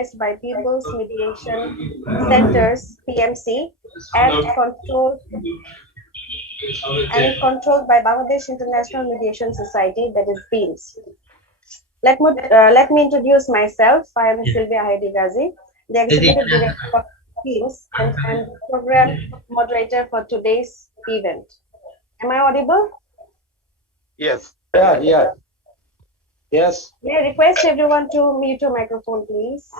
organized by People's Mediation Centers (PMC) and is controlled by Bangladesh International Mediation Society, that is BIMS. Let me introduce myself. I am Sylvia Heidi Ghazi, the Executive Director of BIMS and Program Moderator for today's event. Am I audible? Yes. Yeah. Yes. May I request everyone to mute your microphone, please.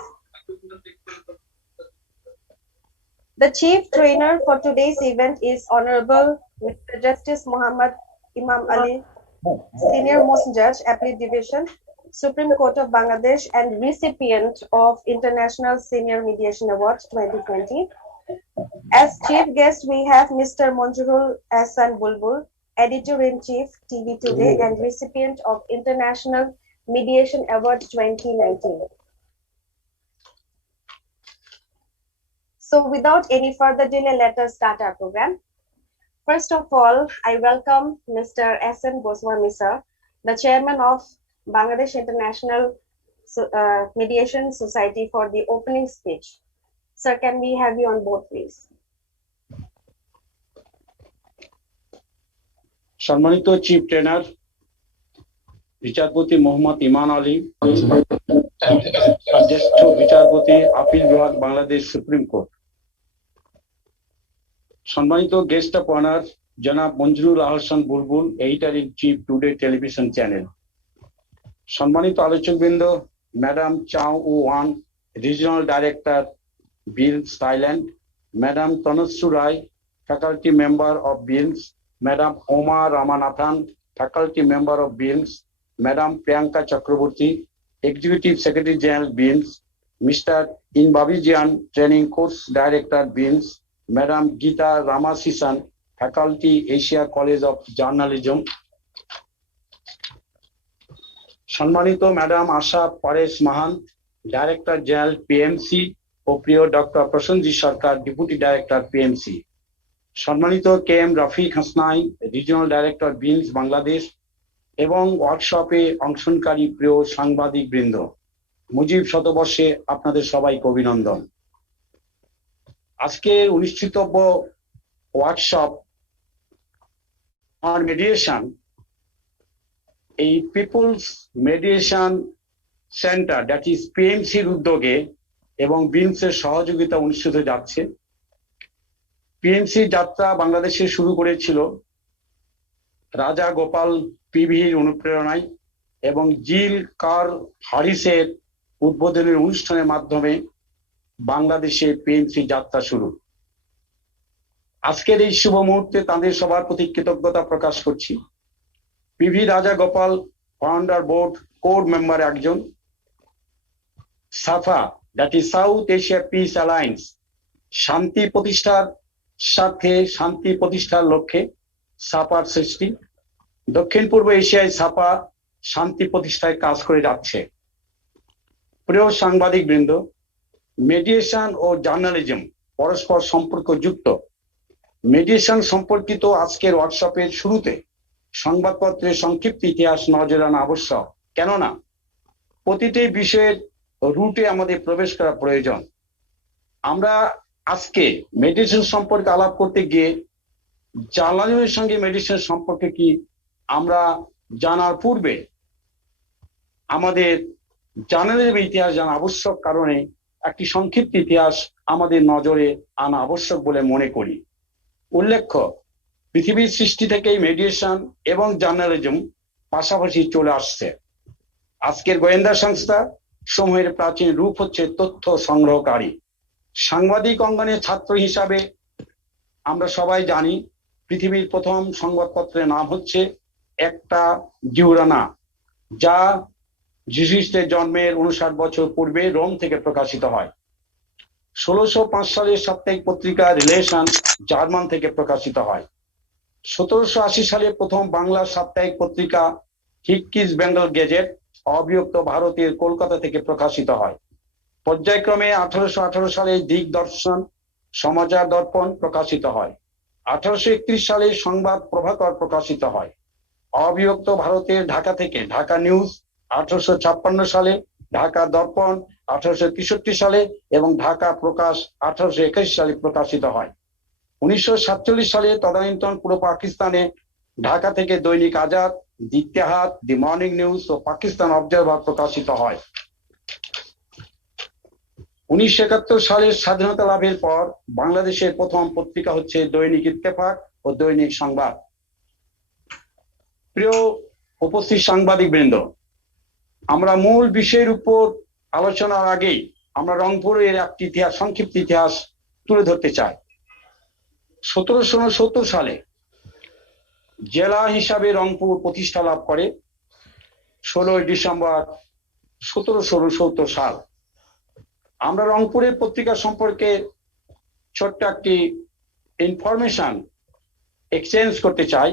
The chief trainer for today's event is Honorable Mr. Justice Muhammad Imam Ali, Senior Most Judge, Appellate Division, Supreme Court of Bangladesh, and recipient of International Senior Mediation Award 2020. As chief guest, we have Mr. Monjurul Hassan Bulbul, Editor-in-Chief, TV Today, and recipient of International Mediation Award 2019. So without any further delay, let us start our program. First of all, I welcome Mr. S.N. Goswami sir, the chairman of Bangladesh International Mediation Society, for the opening speech. Sir, can we have you on board, please? সম্মানিত chief trainer বিচারপতি মোহাম্মদ ইমান আলী, জ্যেষ্ঠ বিচারপতি appeal বিভাগ Bangladesh supreme court, সম্মানিত guest of honour জনাব Manjurul Ahsan Bulbul, editor in chief today television channel, সম্মানিত আলোচকবৃন্দ, madam Chao U Wan, regional director BILS Thailand, madam Tanushree Roy, faculty member of BILS, Madam Oma Ramanathan, Faculty Member of BIMS, Madam Priyanka Chakraborty, Executive Secretary General BIMS, Mr. Inbabijian, Training Course Director BIMS, Madam Geeta Ramasisan, Faculty Asia College of Journalism, সম্মানিত madam Asha Paresh Mahan, director general PMC, ও প্রিয় doctor Prosenjit Sarkar, deputy director PMC, সম্মানিত K M Rafiq Hasnai, regional director BIMS Bangladesh, এবং ওয়ার্কশপে অংশগ্রহণকারী প্রিয় সাংবাদিক বৃন্দ, মুজিব শতবর্ষে আপনাদের সবাইকে অভিনন্দন। আজকে অনুষ্ঠিতব্য ওয়ার্কশপ অন মিডিয়েশন, এই people's mediation centre, that is পিএমসির উদ্যোগে এবং বিমসের সহযোগিতা অনুষ্ঠিত যাচ্ছে। পিএমসি যাত্রা বাংলাদেশে শুরু করেছিল রাজা গোপাল পিভির অনুপ্রেরণায় এবং জিল কার হারিসের উদ্বোধনের অনুষ্ঠানের মাধ্যমে বাংলাদেশে পিএমসি যাত্রা শুরু। আজকের এই শুভ মুহূর্তে তাদের সবার প্রতি কৃতজ্ঞতা প্রকাশ করছি। PV Raja Gopal founder board core member একজন, SAFA, that is South Asia peace alliance, শান্তি প্রতিষ্ঠার সাথে শান্তি প্রতিষ্ঠার লক্ষ্যে সাপার সৃষ্টি, দক্ষিণ পূর্ব এশিয়ায় সাপা শান্তি প্রতিষ্ঠায় কাজ করে যাচ্ছে। প্রিয় সাংবাদিক বৃন্দ, মিডিয়েশন ও জার্নালিজম পরস্পর সম্পর্কযুক্ত। মিডিয়েশন সম্পর্কিত আজকের ওয়ার্কশপের শুরুতে সংবাদপত্রের সংক্ষিপ্ত ইতিহাস নজর আনা আবশ্যক, কেননা প্রতিটি বিষয়ের রুটে আমাদের প্রবেশ করা প্রয়োজন। আমরা আজকে মেডিটেশন সম্পর্কে আলাপ করতে গিয়ে জার্নালিজমের সঙ্গে মেডিটেশন সম্পর্কে কি আমরা জানার পূর্বে আমাদের জার্নালিজমের ইতিহাস জানা আবশ্যক, কারণে একটি সংক্ষিপ্ত ইতিহাস আমাদের নজরে আনা আবশ্যক বলে মনে করি। উল্লেখ্য, পৃথিবীর সৃষ্টি থেকেই মেডিয়েশন এবং জার্নালিজম পাশাপাশি চলে আসছে। আজকের গোয়েন্দা সংস্থা সমূহের প্রাচীন রূপ হচ্ছে তথ্য সংগ্রহকারী। সাংবাদিক অঙ্গনে ছাত্র হিসাবে আমরা সবাই জানি পৃথিবীর প্রথম সংবাদপত্রের নাম হচ্ছে একটা জিউরানা, যা যীশু খ্রিস্টের জন্মের 59 বছর পূর্বে রোম থেকে প্রকাশিত হয়। 1605 সালে সাপ্তাহিক পত্রিকা রিলেশন জার্মান থেকে প্রকাশিত হয়। 1780 সালে প্রথম বাংলা সাপ্তাহিক পত্রিকা হিকিস বেঙ্গল গেজেট অবিভক্ত ভারতের কলকাতা থেকে প্রকাশিত হয়। পর্যায়ক্রমে 1818 সালে দিগদর্শন সমাচার দর্পণ প্রকাশিত হয়। 1831 সালে সংবাদ প্রভাকর প্রকাশিত হয়। অবিভক্ত ভারতের ঢাকা থেকে ঢাকা নিউজ 1856 সালে, ঢাকা দর্পণ 1863 সালে এবং ঢাকা প্রকাশ 1881 সালে প্রকাশিত হয়। 1947 সালে তদানীন্তন পূর্ব পাকিস্তানে ঢাকা থেকে দৈনিক Azad, the Ittehad, the morning news ও পাকিস্তান অবজারভার প্রকাশিত হয়। 1971 সালের স্বাধীনতা লাভের পর বাংলাদেশের প্রথম পত্রিকা হচ্ছে দৈনিক ইত্তেফাক ও দৈনিক সংবাদ। প্রিয় উপস্থিত সাংবাদিক বৃন্দ, আমরা মূল বিষয়ের উপর আলোচনার আগেই আমরা রংপুরের একটি ইতিহাস, সংক্ষিপ্ত ইতিহাস তুলে ধরতে চাই। 1769 সালে জেলা হিসাবে রংপুর প্রতিষ্ঠা লাভ করে 16 ডিসেম্বর 1769 সাল। আমরা রংপুরের পত্রিকা সম্পর্কে ছোট্ট একটি ইনফরমেশন এক্সচেঞ্জ করতে চাই।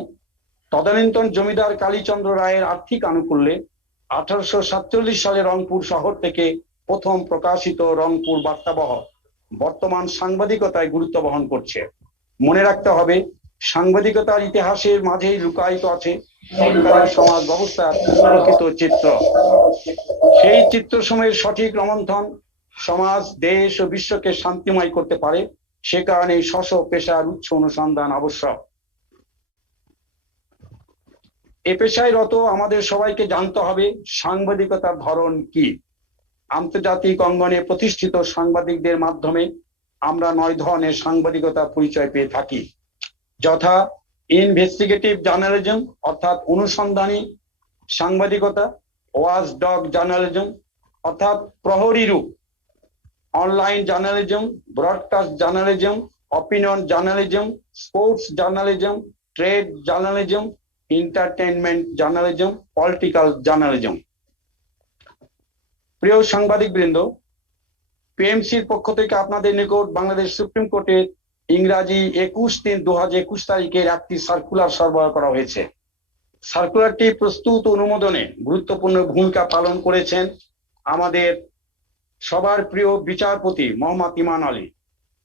তদানীন্তন জমিদার কালীচন্দ্র রায়ের আর্থিক আনুকূল্যে 1847 সালে রংপুর শহর থেকে প্রথম প্রকাশিত রংপুর বার্তাবহ বর্তমান সাংবাদিকতায় গুরুত্ব বহন করছে। মনে রাখতে হবে, সাংবাদিকতার ইতিহাসের মাঝেই লুকায়িত আছে তৎকালীন সমাজ ব্যবস্থার প্রকৃত চিত্র। সেই চিত্রসময়ের সঠিক রমন্থন সমাজ, দেশ ও বিশ্বকে শান্তিময় করতে পারে। সে কারণে স্ব পেশার উচ্চ অনুসন্ধান আবশ্যক। এ পেশায় রত আমাদের সবাইকে জানতে হবে সাংবাদিকতার ধরন কি। আন্তর্জাতিক অঙ্গনে প্রতিষ্ঠিত সাংবাদিকদের মাধ্যমে আমরা 9 ধরনের সাংবাদিকতা পরিচয় পেয়ে থাকি, যথা ইনভেস্টিগেটিভ জার্নালিজম অর্থাৎ অনুসন্ধানী সাংবাদিকতা, ওয়াচডগ জার্নালিজম অর্থাৎ প্রহরী রূপ, online journalism, broadcast journalism, opinion journalism, sports journalism, trade journalism, entertainment journalism, political journalism. প্রিয় সাংবাদিক বৃন্দ, পিএমসির পক্ষ থেকে আপনাদের নিকট বাংলাদেশ সুপ্রিম কোর্টের ইংরাজি 21/3/2021 তারিখের একটি সার্কুলার সরবরাহ করা হয়েছে। সার্কুলারটি প্রস্তুত অনুমোদনে গুরুত্বপূর্ণ ভূমিকা পালন করেছেন আমাদের সবার প্রিয় বিচারপতি মোহাম্মদ ইমান আলী,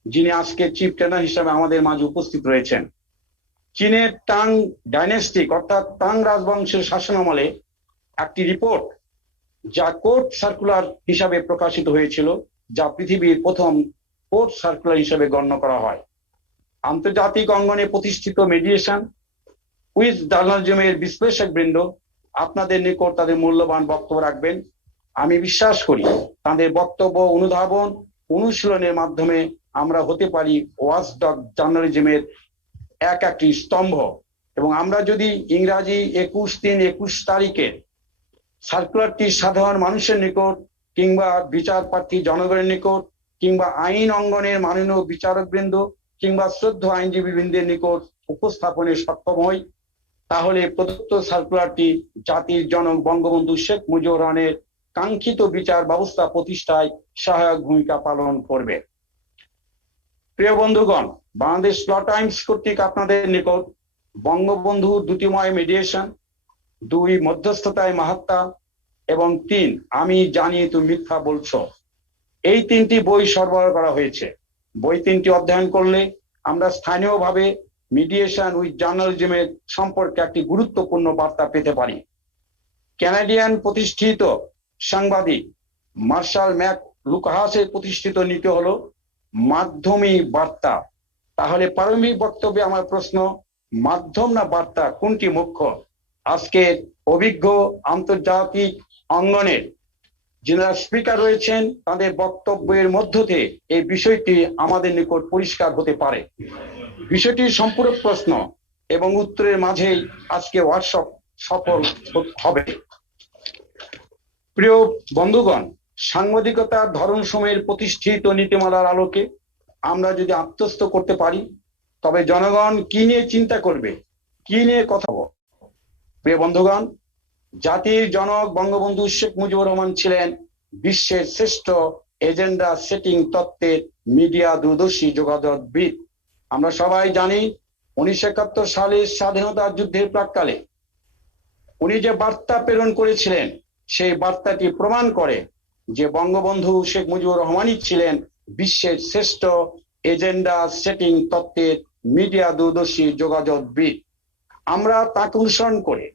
যিনি আজকে চিফ ট্রেনার হিসেবে আমাদের মাঝে উপস্থিত রয়েছেন। চীনের টাং ডাইনেস্টিক অর্থাৎ টাং রাজবংশের শাসনামলে একটি রিপোর্ট যা কোর্ট সার্কুলার হিসাবে প্রকাশিত হয়েছিল, যা পৃথিবীর প্রথম কোর্ট সার্কুলার হিসেবে গণ্য করা হয়। আন্তর্জাতিক অঙ্গনে প্রতিষ্ঠিত মিডিয়েশন উইথ জার্নালিজমের বিশ্লেষক বৃন্দ আপনাদের নিকট তাদের মূল্যবান বক্তব্য রাখবেন। আমি বিশ্বাস করি তাদের বক্তব্য অনুধাবন অনুশীলনের মাধ্যমে আমরা হতে পারি ওয়াচডগ জার্নালিজমের একটি স্তম্ভ। এবং আমরা যদি ইংরাজি 21/3/21 তারিখে সার্কুলারটি সাধারণ মানুষের নিকট কিংবা বিচার প্রার্থী জনগণের নিকট কিংবা আইন অঙ্গনের মাননীয় বিচারক বৃন্দ কিংবা শ্রদ্ধ আইনজীবী বৃন্দের নিকট উপস্থাপনে সক্ষম হই, তাহলে প্রদত্ত সার্কুলারটি জাতির জনক বঙ্গবন্ধু শেখ মুজিবুর রহমানের কাঙ্ক্ষিত বিচার ব্যবস্থা প্রতিষ্ঠায় সহায়ক ভূমিকা পালন করবে। প্রিয় বন্ধুগণ, বাংলাদেশ ল টাইমস কর্তৃক আপনাদের নিকট বঙ্গবন্ধু দ্যুতিময় মিডিয়েশন, 2 মধ্যস্থতায় মাহাত্মা এবং 3 আমি জানি তুমি মিথ্যা বলছো, এই 3টি বই সরবরাহ করা হয়েছে। বই 3টি অধ্যয়ন করলে আমরা স্থানীয়ভাবে মিডিয়েশন উইথ জার্নালিজমের সম্পর্কে একটি গুরুত্বপূর্ণ বার্তা পেতে পারি। ক্যানাডিয়ান প্রতিষ্ঠিত সাংবাদিক মার্শাল ম্যাক লুকাহাসের প্রতিষ্ঠিত নীতি হলো মাধ্যমিক বার্তা। তাহলে প্রারম্ভিক বক্তব্যে আমার প্রশ্ন, মাধ্যম না বার্তা কোনটি মুখ্য? আজকের অভিজ্ঞ আন্তর্জাতিক অঙ্গনের যারা স্পিকার রয়েছেন তাদের বক্তব্যের মধ্য থেকে এই বিষয়টি আমাদের নিকট পরিষ্কার হতে পারে। বিষয়টি সম্পূর্ণ প্রশ্ন এবং উত্তরের মাঝেই আজকে ওয়ার্কশপ সফল হবে। প্রিয় বন্ধুগণ, সাংবাদিকতার ধরন সময়ের প্রতিষ্ঠিত নীতিমালার আলোকে আমরা যদি আত্মস্থ করতে পারি, তবে জনগণ কি নিয়ে চিন্তা করবে, কি নিয়ে কথা বলবে? প্রিয় বন্ধুগণ, জাতির জনক বঙ্গবন্ধু শেখ মুজিবুর রহমান ছিলেন বিশ্বের শ্রেষ্ঠ এজেন্ডা সেটিং তত্ত্বের মিডিয়া দূরদর্শী যোগাযোগবিদ। আমরা সবাই জানি 1971 সালের স্বাধীনতা যুদ্ধের প্রাক্কালে উনি যে বার্তা প্রেরণ করেছিলেন, সেই বার্তাটি প্রমাণ করে যে বঙ্গবন্ধু শেখ মুজিবুর রহমানই ছিলেন বিশ্বের শ্রেষ্ঠ এজেন্ডা সেটিং তত্ত্বের মিডিয়া দূরদর্শী যোগাযোগবিদ। আমরা তাকে অনুসরণ করে,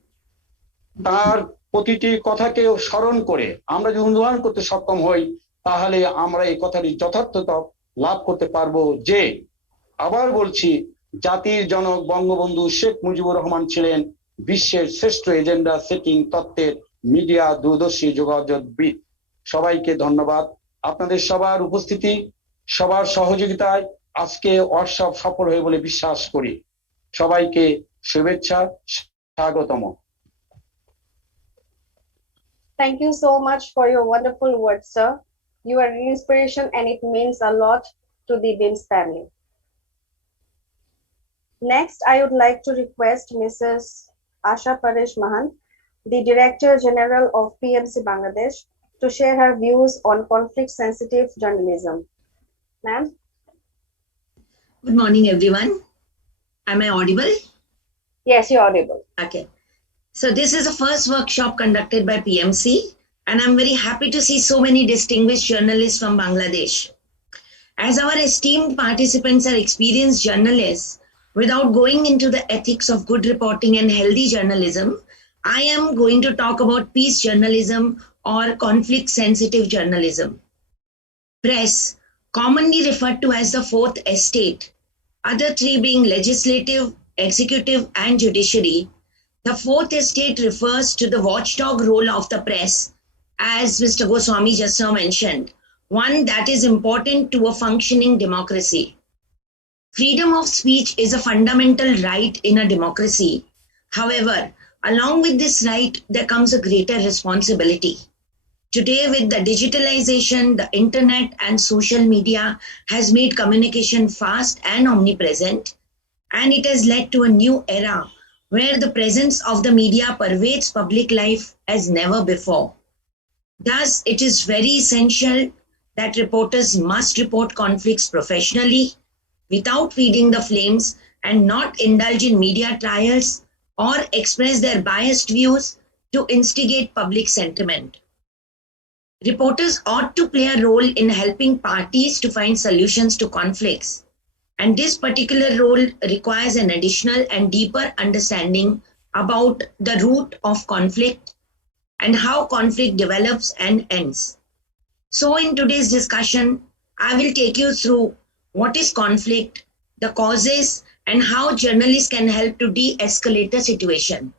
তার প্রতিটি কথাকে স্মরণ করে আমরা যদি অনুধাবন করতে সক্ষম হই, তাহলে আমরা এই কথাটি যথার্থতা লাভ করতে পারবো যে, আবার বলছি, জাতির জনক বঙ্গবন্ধু শেখ মুজিবুর রহমান ছিলেন বিশ্বের শ্রেষ্ঠ এজেন্ডা সেটিং তত্ত্বের মিডিয়া দূরদর্শী যোগাযোগবিদ। সবাইকে ধন্যবাদ। আপনাদের সবার উপস্থিতি, সবার সহযোগিতায় আজকে ওয়ার্কশপ সফল হয়ে বলে বিশ্বাস করি। সবাইকে শুভেচ্ছা, স্বাগতম। Thank you so much for your wonderful words, sir. You are an inspiration and it means a lot to the BIMS family. Next, I would like to request Mrs. Asha Paresh Mahan, the Director General of PMC Bangladesh, to share her views on conflict-sensitive journalism. Ma'am? Good morning, everyone. Am I audible? Yes, you're audible. Okay. So this is the first workshop conducted by PMC, and I'm very happy to see so many distinguished journalists from Bangladesh. As our esteemed participants are experienced journalists, without going into the ethics of good reporting and healthy journalism, I am going to talk about peace journalism or conflict-sensitive journalism. Press, commonly referred to as the fourth estate, other three being legislative, executive, and judiciary. The fourth estate refers to the watchdog role of the press, as Mr. Goswami just now mentioned, one that is important to a functioning democracy. Freedom of speech is a fundamental right in a democracy. However, along with this right, there comes a greater responsibility. Today, with the digitalization, the internet and social media has made communication fast and omnipresent, and it has led to a new era where the presence of the media pervades public life as never before. Thus, it is very essential that reporters must report conflicts professionally, without feeding the flames, and not indulge in media trials or express their biased views to instigate public sentiment. Reporters ought to play a role in helping parties to find solutions to conflicts. And this particular role requires an additional and deeper understanding about the root of conflict and how conflict develops and ends. So in today's discussion, I will take you through what is conflict, the causes, and how journalists can help to de-escalate the situation.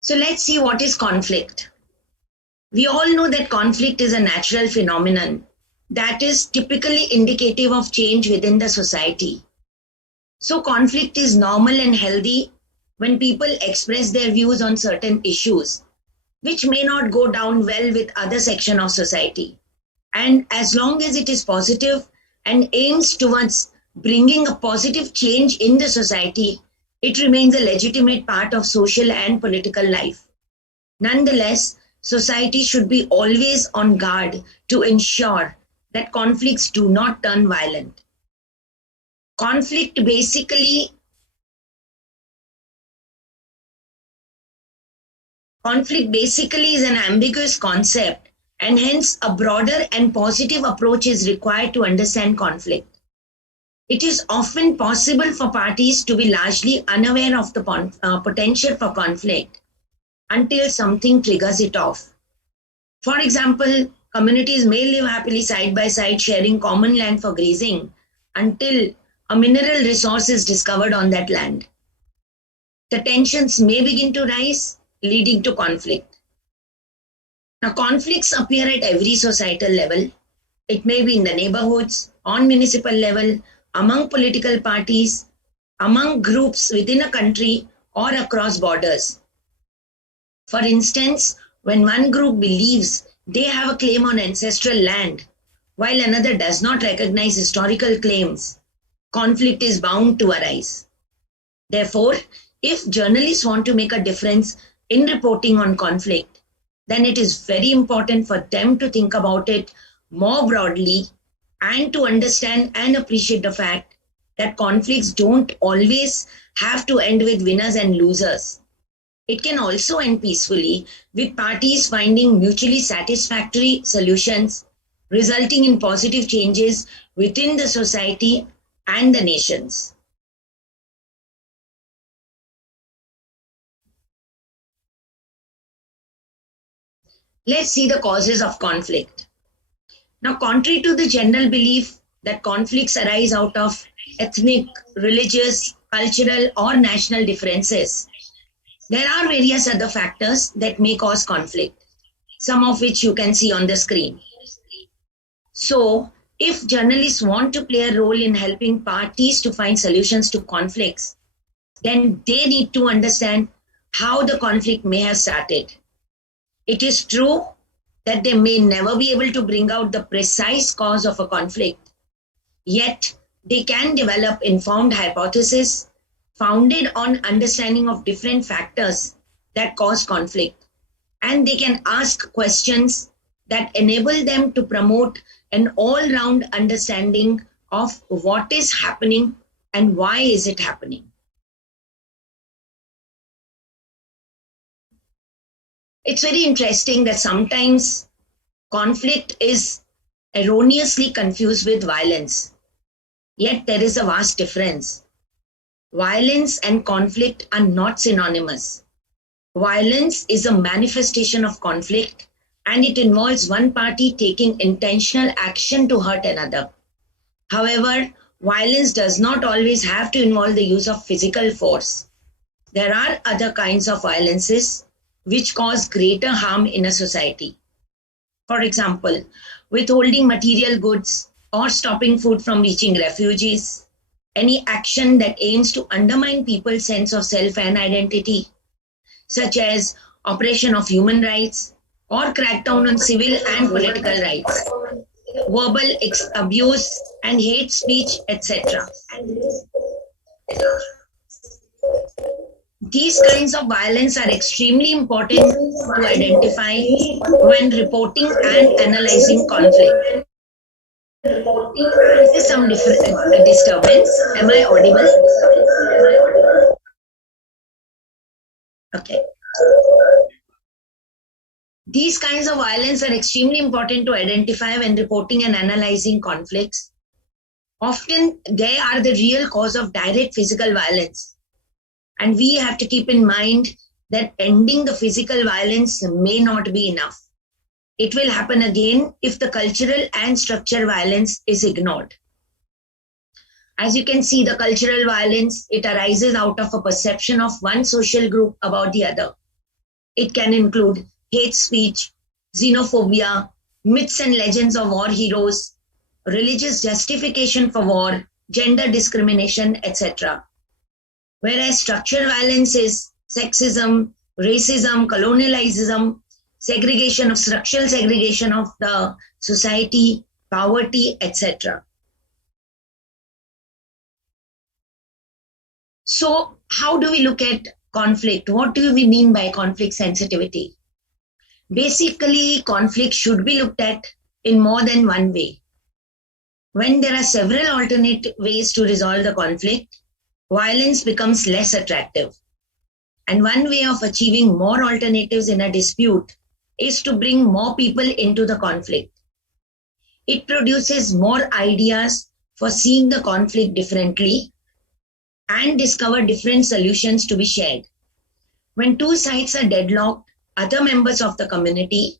So let's see what is conflict. We all know that conflict is a natural phenomenon that is typically indicative of change within the society. So conflict is normal and healthy when people express their views on certain issues, which may not go down well with other section of society. And as long as it is positive and aims towards bringing a positive change in the society, it remains a legitimate part of social and political life. Nonetheless, society should be always on guard to ensure that conflicts do not turn violent. Conflict basically is an ambiguous concept, and hence a broader and positive approach is required to understand conflict. It is often possible for parties to be largely unaware of the potential for conflict until something triggers it off. For example, communities may live happily side by side, sharing common land for grazing until a mineral resource is discovered on that land. The tensions may begin to rise, leading to conflict. Now, conflicts appear at every societal level. It may be in the neighborhoods, on municipal level, among political parties, among groups within a country, or across borders. For instance, when one group believes they have a claim on ancestral land, while another does not recognize historical claims, conflict is bound to arise. Therefore, if journalists want to make a difference in reporting on conflict, then it is very important for them to think about it more broadly and to understand and appreciate the fact that conflicts don't always have to end with winners and losers. It can also end peacefully, with parties finding mutually satisfactory solutions, resulting in positive changes within the society and the nations. let's see the causes of conflict. Now, contrary to the general belief that conflicts arise out of ethnic, religious, cultural, or national differences, there are various other factors that may cause conflict, some of which you can see on the screen. So, if journalists want to play a role in helping parties to find solutions to conflicts, then they need to understand how the conflict may have started. It is true that they may never be able to bring out the precise cause of a conflict, yet they can develop informed hypotheses founded on understanding of different factors that cause conflict, and they can ask questions that enable them to promote an all-round understanding of what is happening and why is it happening. It's very interesting that sometimes conflict is erroneously confused with violence. Yet there is a vast difference. Violence and conflict are not synonymous. Violence is a manifestation of conflict, and it involves one party taking intentional action to hurt another. However, violence does not always have to involve the use of physical force. There are other kinds of violences which cause greater harm in a society. For example, withholding material goods or stopping food from reaching refugees, any action that aims to undermine people's sense of self and identity, such as oppression of human rights or crackdown on civil and political rights, verbal abuse and hate speech, etc. These kinds of violence are extremely important to identify when reporting and analyzing conflict. There is some disturbance. Am I audible? Okay. These kinds of violence are extremely important to identify when reporting and analyzing conflicts. Often they are the real cause of direct physical violence. And we have to keep in mind that ending the physical violence may not be enough. It will happen again if the cultural and structural violence is ignored. As you can see, the cultural violence, it arises out of a perception of one social group about the other. It can include hate speech, xenophobia, myths and legends of war heroes, religious justification for war, gender discrimination, etc. Whereas structural violence is sexism, racism, colonialism, segregation of structural segregation of the society, poverty, etc. So how do we look at conflict? What do we mean by conflict sensitivity? Basically, conflict should be looked at in more than one way. When there are several alternate ways to resolve the conflict, violence becomes less attractive. And one way of achieving more alternatives in a dispute is to bring more people into the conflict. It produces more ideas for seeing the conflict differently and discover different solutions to be shared. When two sides are deadlocked, other members of the community,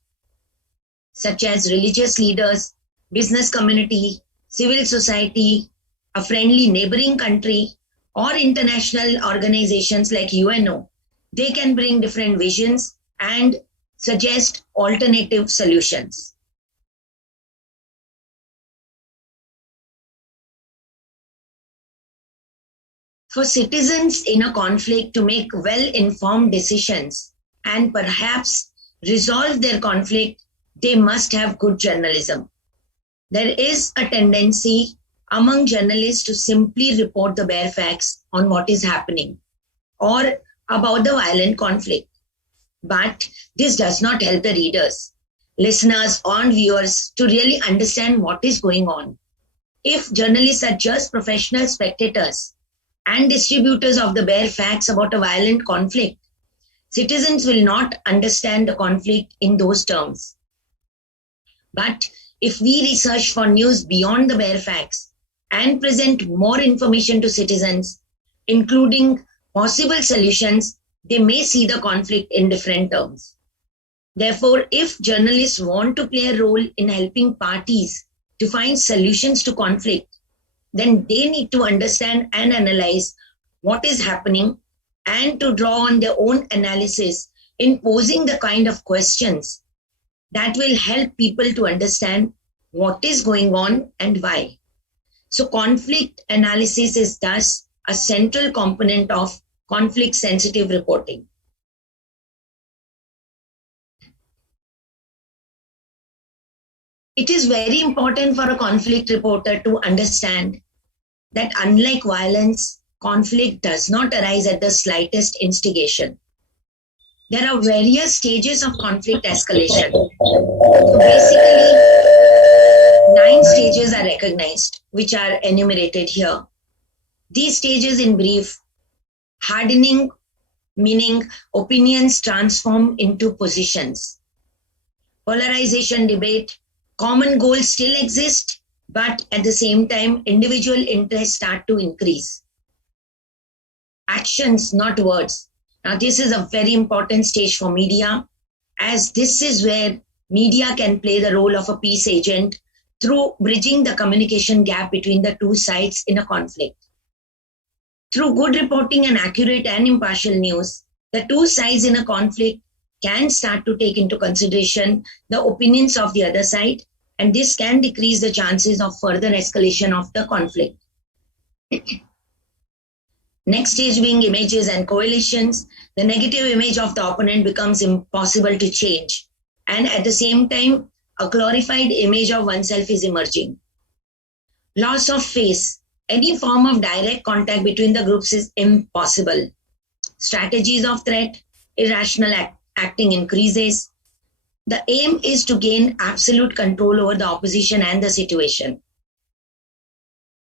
such as religious leaders, business community, civil society, a friendly neighboring country, or international organizations like UNO, they can bring different visions and suggest alternative solutions. For citizens in a conflict to make well-informed decisions and perhaps resolve their conflict, they must have good journalism. There is a tendency among journalists to simply report the bare facts on what is happening or about the violent conflict. But this does not help the readers, listeners, or viewers to really understand what is going on. If journalists are just professional spectators and distributors of the bare facts about a violent conflict, citizens will not understand the conflict in those terms. But if we research for news beyond the bare facts and present more information to citizens, including possible solutions, they may see the conflict in different terms. Therefore, if journalists want to play a role in helping parties to find solutions to conflict, then they need to understand and analyze what is happening and to draw on their own analysis in posing the kind of questions that will help people to understand what is going on and why. So conflict analysis is thus a central component of conflict sensitive reporting. It is very important for a conflict reporter to understand that unlike violence, conflict does not arise at the slightest instigation. There are various stages of conflict escalation. So basically, 9 stages are recognized, which are enumerated here. These stages in brief: hardening, meaning opinions transform into positions. Polarization, debate, common goals still exist, but at the same time, individual interests start to increase. Actions, not words. Now, this is a very important stage for media, as this is where media can play the role of a peace agent through bridging the communication gap between the two sides in a conflict. Through good reporting and accurate and impartial news, the two sides in a conflict can start to take into consideration the opinions of the other side, and this can decrease the chances of further escalation of the conflict. Next stage being images and coalitions. The negative image of the opponent becomes impossible to change, and at the same time, a glorified image of oneself is emerging. Loss of face. Any form of direct contact between the groups is impossible. Strategies of threat, irrational acting increases. The aim is to gain absolute control over the opposition and the situation.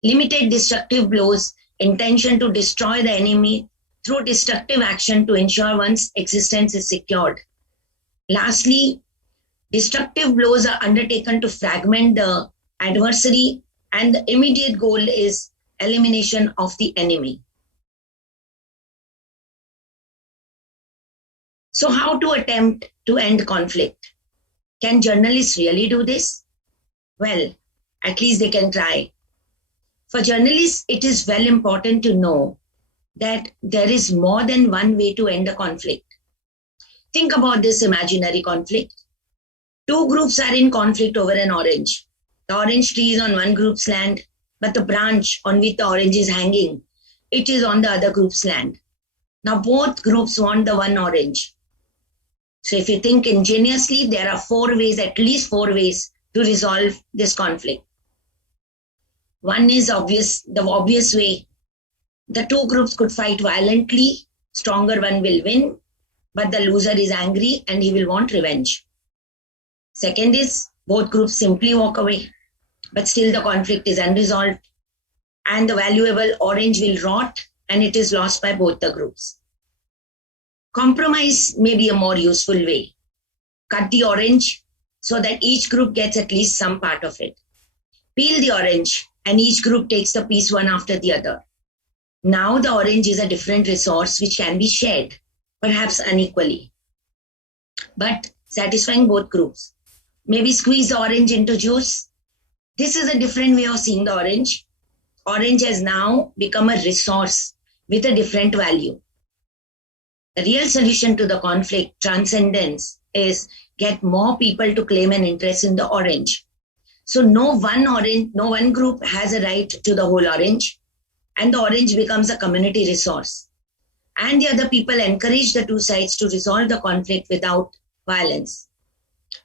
Limited destructive blows, intention to destroy the enemy through destructive action to ensure one's existence is secured. Lastly, destructive blows are undertaken to fragment the adversary, and the immediate goal is elimination of the enemy. So how to attempt to end conflict? Can journalists really do this? Well, at least they can try. For journalists, it is well important to know that there is more than one way to end a conflict. Think about this imaginary conflict. Two groups are in conflict over an orange. The orange tree is on one group's land, but the branch on which the orange is hanging, it is on the other group's land. Now both groups want the one orange. So if you think ingeniously, there are 4 ways, at least 4 ways to resolve this conflict. One is obvious, the obvious way. The two groups could fight violently, stronger one will win, but the loser is angry and he will want revenge. Second is both groups simply walk away, but still the conflict is unresolved and the valuable orange will rot and it is lost by both the groups. Compromise may be a more useful way. Cut the orange so that each group gets at least some part of it. Peel the orange and each group takes the piece one after the other. Now the orange is a different resource which can be shared, perhaps unequally, but satisfying both groups. Maybe squeeze the orange into juice. This is a different way of seeing the orange. Orange has now become a resource with a different value. The real solution to the conflict transcendence is get more people to claim an interest in the orange. So no one group has a right to the whole orange, and the orange becomes a community resource. And the other people encourage the two sides to resolve the conflict without violence.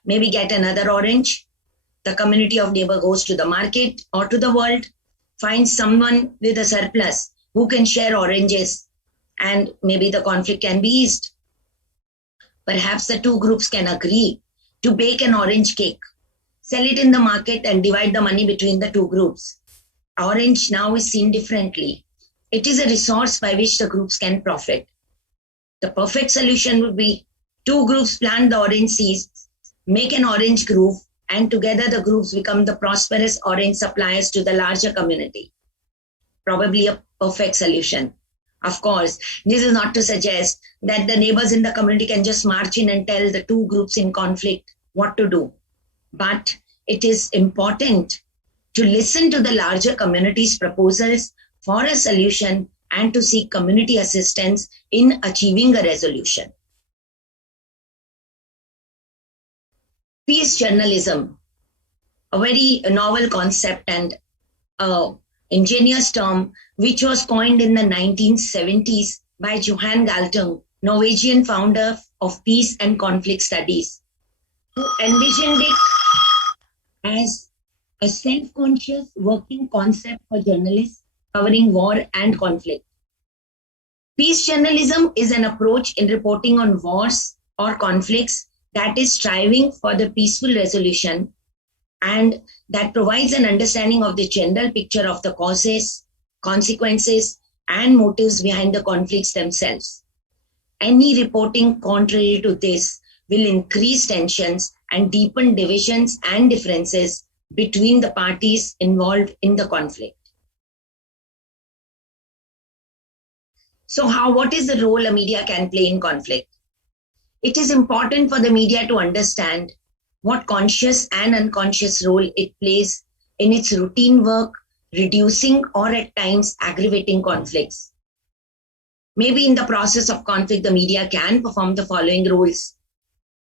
Maybe get another orange. The community of neighbor goes to the market or to the world, finds someone with a surplus who can share oranges, and maybe the conflict can be eased. Perhaps the two groups can agree to bake an orange cake, sell it in the market and divide the money between the two groups. Orange now is seen differently. It is a resource by which the groups can profit. The perfect solution would be two groups plant the orange seeds, make an orange grove, and together the groups become the prosperous orange suppliers to the larger community. Probably a perfect solution. Of course, this is not to suggest that the neighbors in the community can just march in and tell the two groups in conflict what to do. But it is important to listen to the larger community's proposals for a solution and to seek community assistance in achieving a resolution. Peace journalism, a very novel concept and ingenious term, which was coined in the 1970s by Johan Galtung, Norwegian founder of peace and conflict studies, who envisioned it as a self-conscious working concept for journalists covering war and conflict. Peace journalism is an approach in reporting on wars or conflicts that is striving for the peaceful resolution and that provides an understanding of the general picture of the causes, consequences, and motives behind the conflicts themselves. Any reporting contrary to this will increase tensions and deepen divisions and differences between the parties involved in the conflict. So what is the role a media can play in conflict? It is important for the media to understand what conscious and unconscious role it plays in its routine work, reducing or at times aggravating conflicts. Maybe in the process of conflict, the media can perform the following roles,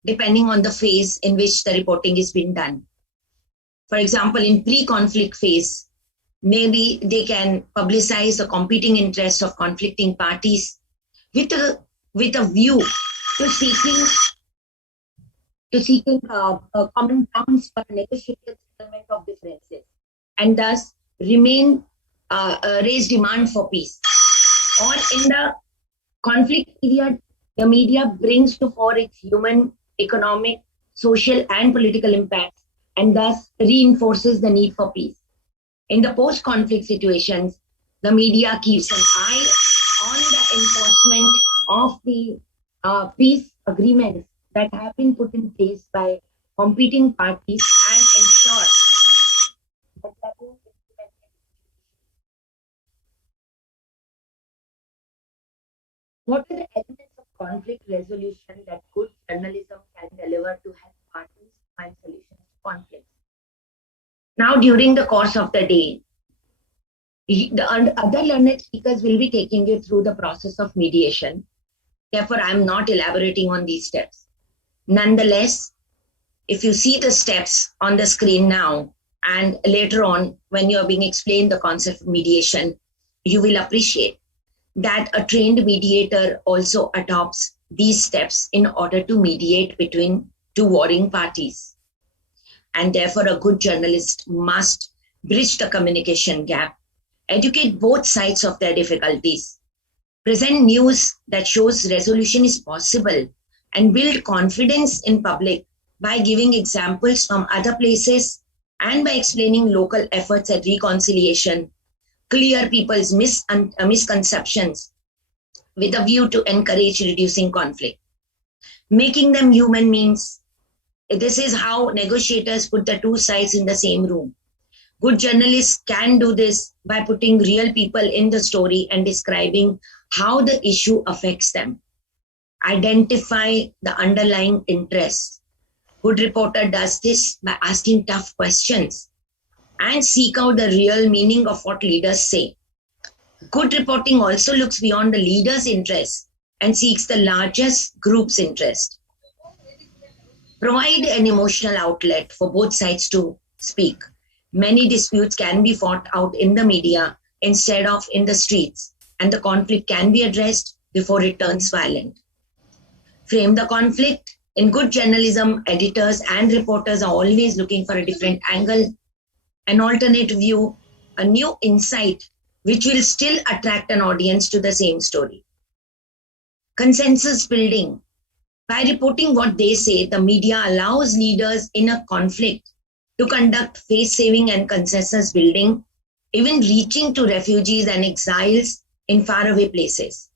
depending on the phase in which the reporting is being done. For example, in pre-conflict phase, maybe they can publicize the competing interests of conflicting parties with a view to seeking common grounds for negotiated settlement of differences, and thus raise demand for peace. Or in the conflict period, the media brings to fore its human, economic, social, and political impacts, and thus reinforces the need for peace. In the post-conflict situations, the media keeps an eye on the enforcement of the peace agreements that have been put in place by competing parties and ensure that they are being implemented. What are the elements of conflict resolution that good journalism can deliver to help parties find solutions to conflicts? Now, during the course of the day, the other learned speakers will be taking you through the process of mediation. Therefore, I'm not elaborating on these steps. Nonetheless, if you see the steps on the screen now, and later on, when you're being explained the concept of mediation, you will appreciate that a trained mediator also adopts these steps in order to mediate between two warring parties. And therefore, a good journalist must bridge the communication gap, educate both sides of their difficulties, present news that shows resolution is possible, and build confidence in public by giving examples from other places and by explaining local efforts at reconciliation, clear people's misconceptions with a view to encourage reducing conflict. Making them human means this is how negotiators put the two sides in the same room. Good journalists can do this by putting real people in the story and describing how the issue affects them. Identify the underlying interests. Good reporter does this by asking tough questions and seek out the real meaning of what leaders say. Good reporting also looks beyond the leader's interest and seeks the largest group's interest. Provide an emotional outlet for both sides to speak. Many disputes can be fought out in the media instead of in the streets, and the conflict can be addressed before it turns violent. Frame the conflict. In good journalism, editors and reporters are always looking for a different angle, an alternate view, a new insight, which will still attract an audience to the same story. Consensus building. By reporting what they say, the media allows leaders in a conflict to conduct face-saving and consensus building, even reaching to refugees and exiles in faraway places.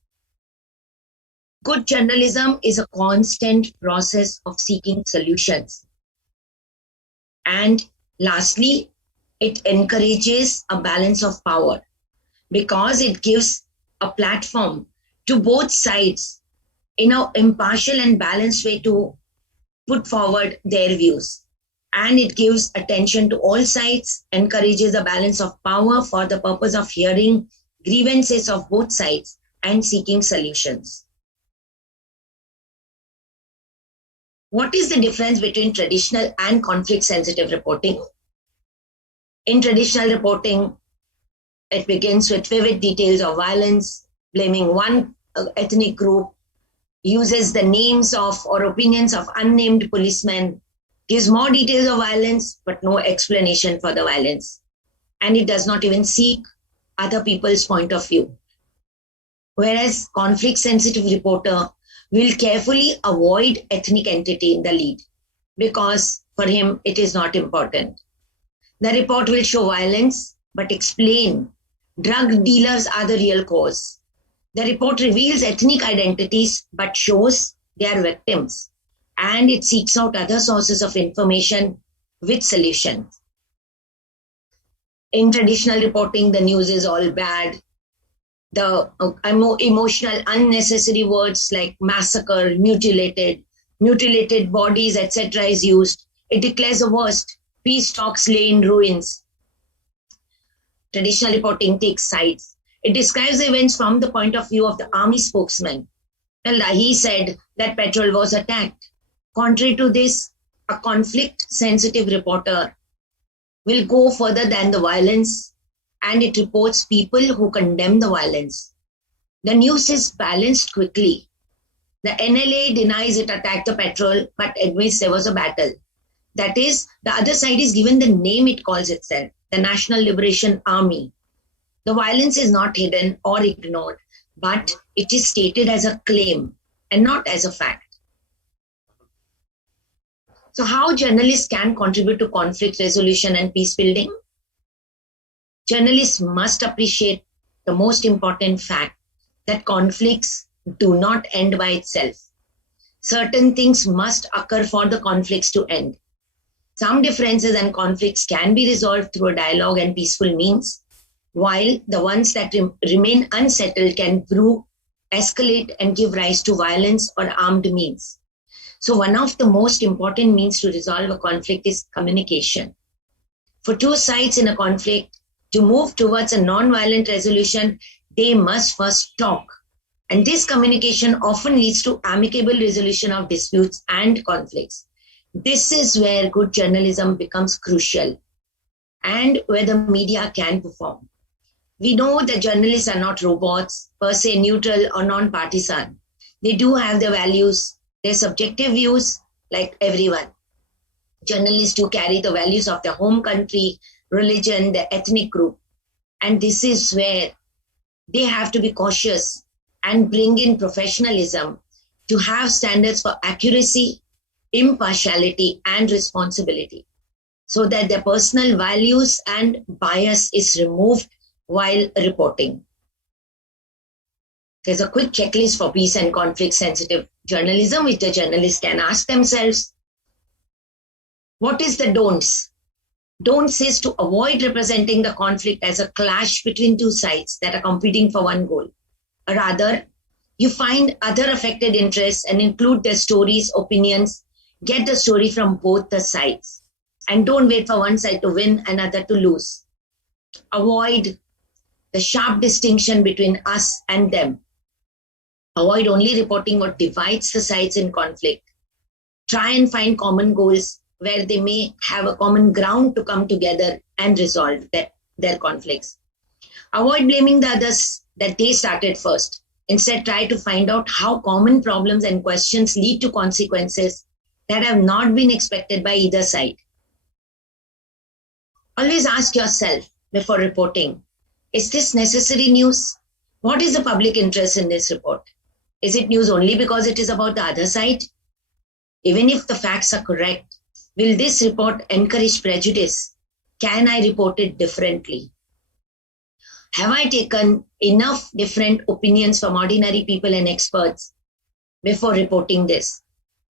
Good journalism is a constant process of seeking solutions. And lastly, it encourages a balance of power because it gives a platform to both sides in an impartial and balanced way to put forward their views. And it gives attention to all sides, encourages a balance of power for the purpose of hearing grievances of both sides and seeking solutions. What is the difference between traditional and conflict-sensitive reporting? In traditional reporting, it begins with vivid details of violence, blaming one ethnic group, uses the names of or opinions of unnamed policemen, gives more details of violence, but no explanation for the violence. And it does not even seek other people's point of view. Whereas conflict-sensitive reporter will carefully avoid ethnic entity in the lead because for him it is not important. The report will show violence but explain drug dealers are the real cause. The report reveals ethnic identities but shows they are victims, and it seeks out other sources of information with solutions. In traditional reporting, the news is all bad. The emotional, unnecessary words like massacre, mutilated bodies, etc. is used. It declares the worst. Peace talks lay in ruins. Traditional reporting takes sides. It describes the events from the point of view of the army spokesman. Well, he said that petrol was attacked. Contrary to this, a conflict-sensitive reporter will go further than the violence, and it reports people who condemn the violence. The news is balanced quickly. The NLA denies it attacked the petrol, but admits there was a battle. That is, the other side is given the name it calls itself, the National Liberation Army. The violence is not hidden or ignored, but it is stated as a claim and not as a fact. So how journalists can contribute to conflict resolution and peace building? Journalists must appreciate the most important fact that conflicts do not end by itself. Certain things must occur for the conflicts to end. Some differences and conflicts can be resolved through a dialogue and peaceful means, while the ones that remain unsettled can brew, escalate, and give rise to violence or armed means. So one of the most important means to resolve a conflict is communication. For two sides in a conflict to move towards a non-violent resolution, they must first talk. And this communication often leads to amicable resolution of disputes and conflicts. This is where good journalism becomes crucial and where the media can perform. We know that journalists are not robots, per se neutral or non-partisan. They do have their values, their subjective views, like everyone. Journalists do carry the values of their home country, religion, their ethnic group. And this is where they have to be cautious and bring in professionalism to have standards for accuracy, impartiality, and responsibility, so that their personal values and bias is removed while reporting. There's a quick checklist for peace and conflict-sensitive journalism, which the journalists can ask themselves. What is the don'ts? Don'ts is to avoid representing the conflict as a clash between two sides that are competing for one goal. Rather, you find other affected interests and include their stories, opinions, get the story from both the sides, and don't wait for one side to win and other to lose. Avoid the sharp distinction between us and them. Avoid only reporting what divides the sides in conflict. Try and find common goals where they may have a common ground to come together and resolve their conflicts. Avoid blaming the others that they started first. Instead, try to find out how common problems and questions lead to consequences that have not been expected by either side. Always ask yourself before reporting, is this necessary news? What is the public interest in this report? Is it news only because it is about the other side? Even if the facts are correct, will this report encourage prejudice? Can I report it differently? Have I taken enough different opinions from ordinary people and experts before reporting this?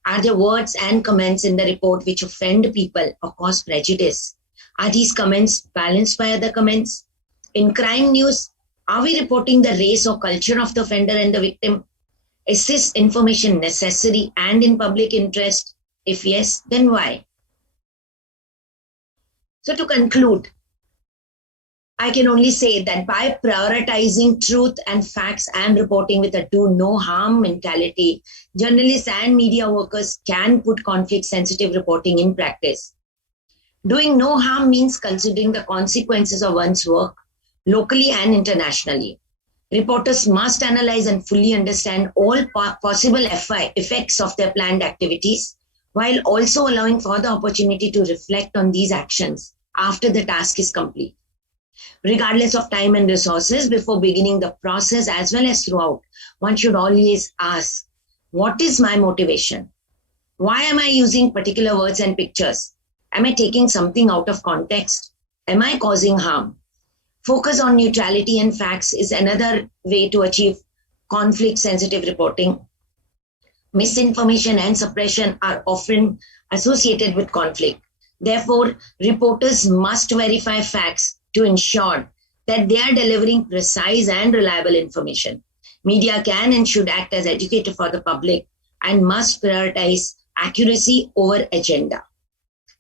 Are there words and comments in the report which offend people or cause prejudice? Are these comments balanced by other comments? In crime news, Are we reporting the race or culture of the offender and the victim? Is this information necessary and in public interest? If yes, then why? So to conclude, I can only say that by prioritizing truth and facts and reporting with a do no harm mentality, journalists and media workers can put conflict sensitive reporting in practice. Doing no harm means considering the consequences of one's work locally and internationally. Reporters must analyze and fully understand all possible effects of their planned activities, while also allowing for the opportunity to reflect on these actions after the task is complete. Regardless of time and resources, before beginning the process as well as throughout, one should always ask, what is my motivation? Why am I using particular words and pictures? Am I taking something out of context? Am I causing harm? Focus on neutrality and facts is another way to achieve conflict-sensitive reporting. Misinformation and suppression are often associated with conflict. Therefore, reporters must verify facts to ensure that they are delivering precise and reliable information. Media can and should act as educator for the public and must prioritize accuracy over agenda.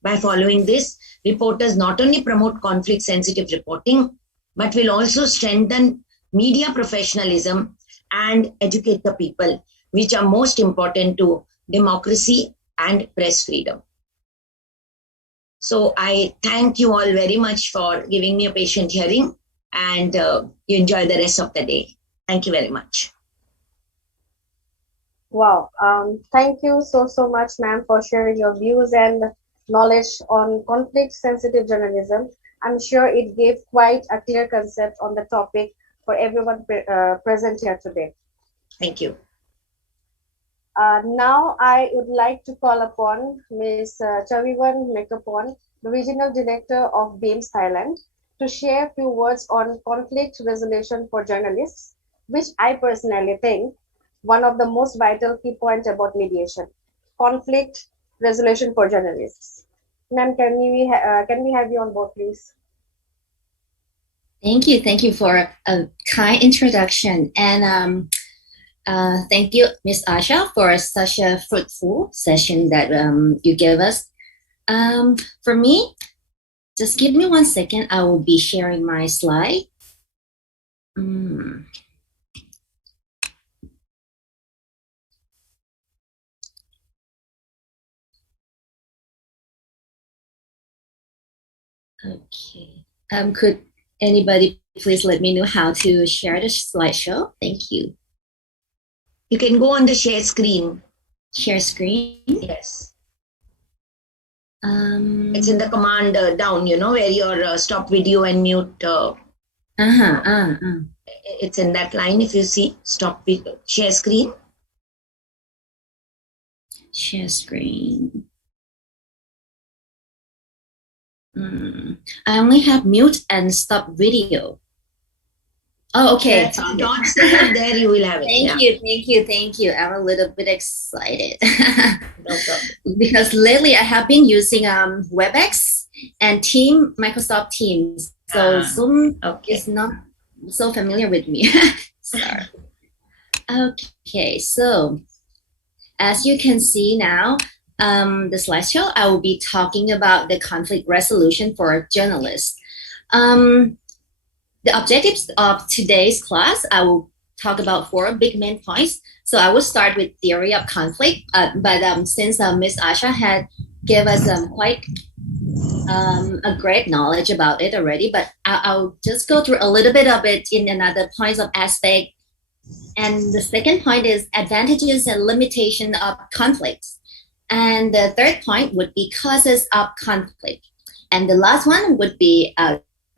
By following this, reporters not only promote conflict-sensitive reporting, but will also strengthen media professionalism and educate the people, which are most important to democracy and press freedom. So I thank you all very much for giving me a patient hearing, and you enjoy the rest of the day. Thank you very much. Wow. Thank you so much, ma'am, for sharing your views and knowledge on conflict-sensitive journalism. I'm sure it gave quite a clear concept on the topic for everyone present here today. Thank you. Now I would like to call upon Ms. Chavivan Mekapon, the Regional Director of BEAMS Thailand, to share a few words on conflict resolution for journalists, which I personally think one of the most vital key points about mediation. Conflict resolution for journalists. Ma'am, can we have you on board, please? Thank you for a kind introduction, and thank you, Ms. Asha, for such a fruitful session that you gave us. For me, just give me 1 second. I will be sharing my slide. Okay. Could anybody please let me know how to share the slideshow? Thank you. You can go on the share screen. Share screen? Yes. It's in the command down, where your stop video and mute. It's in that line. If you see stop video, share screen. Share screen. I only have mute and stop video. Oh, okay. Dots there you will have it. Thank you. I'm a little bit excited. No problem. Because lately I have been using WebEx and Microsoft Teams. So Zoom is not so familiar with me. Sorry. Okay, so as you can see now, the slideshow, I will be talking about the conflict resolution for journalists. The objectives of today's class, I will talk about 4 big main points. So I will start with theory of conflict, but since Ms. Asha had gave us quite a great knowledge about it already, but I'll just go through a little bit of it in another points of aspect. And the second point is advantages and limitation of conflicts. And the third point would be causes of conflict. And the last one would be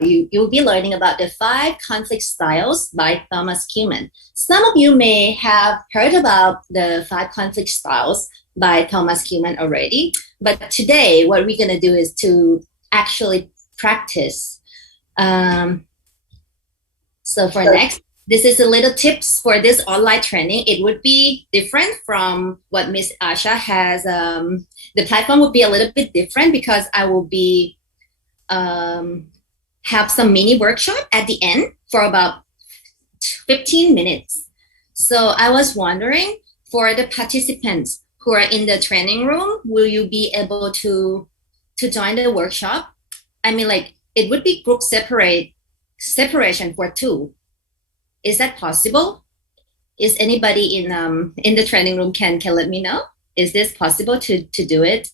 you'll be learning about the 5 conflict styles by Thomas Kuhlman. Some of you may have heard about the 5 conflict styles by Thomas Kuhlman already, but today what we're going to do is to actually practice. So for next, this is a little tips for this online training. It would be different from what Ms. Asha has. The platform would be a little bit different because I will be have some mini workshop at the end for about 15 minutes. So I was wondering, for the participants who are in the training room, will you be able to join the workshop? I mean, like, it would be group separation for 2. Is that possible? Is anybody in the training room can let me know? Is this possible to do it?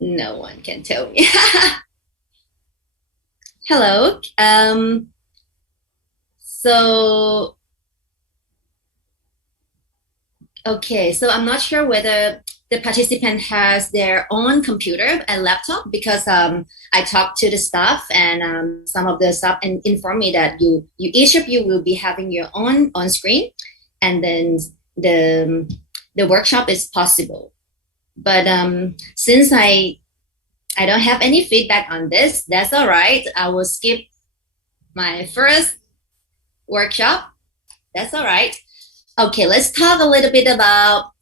No one can tell me. Hello. So, okay, so I'm not sure whether the participant has their own computer and laptop, because I talked to the staff, and some of the staff informed me that you each of you will be having your own on screen, and then the workshop is possible. But since I don't have any feedback on this, that's all right. I will skip my first workshop. That's all right. Okay, let's talk a little bit about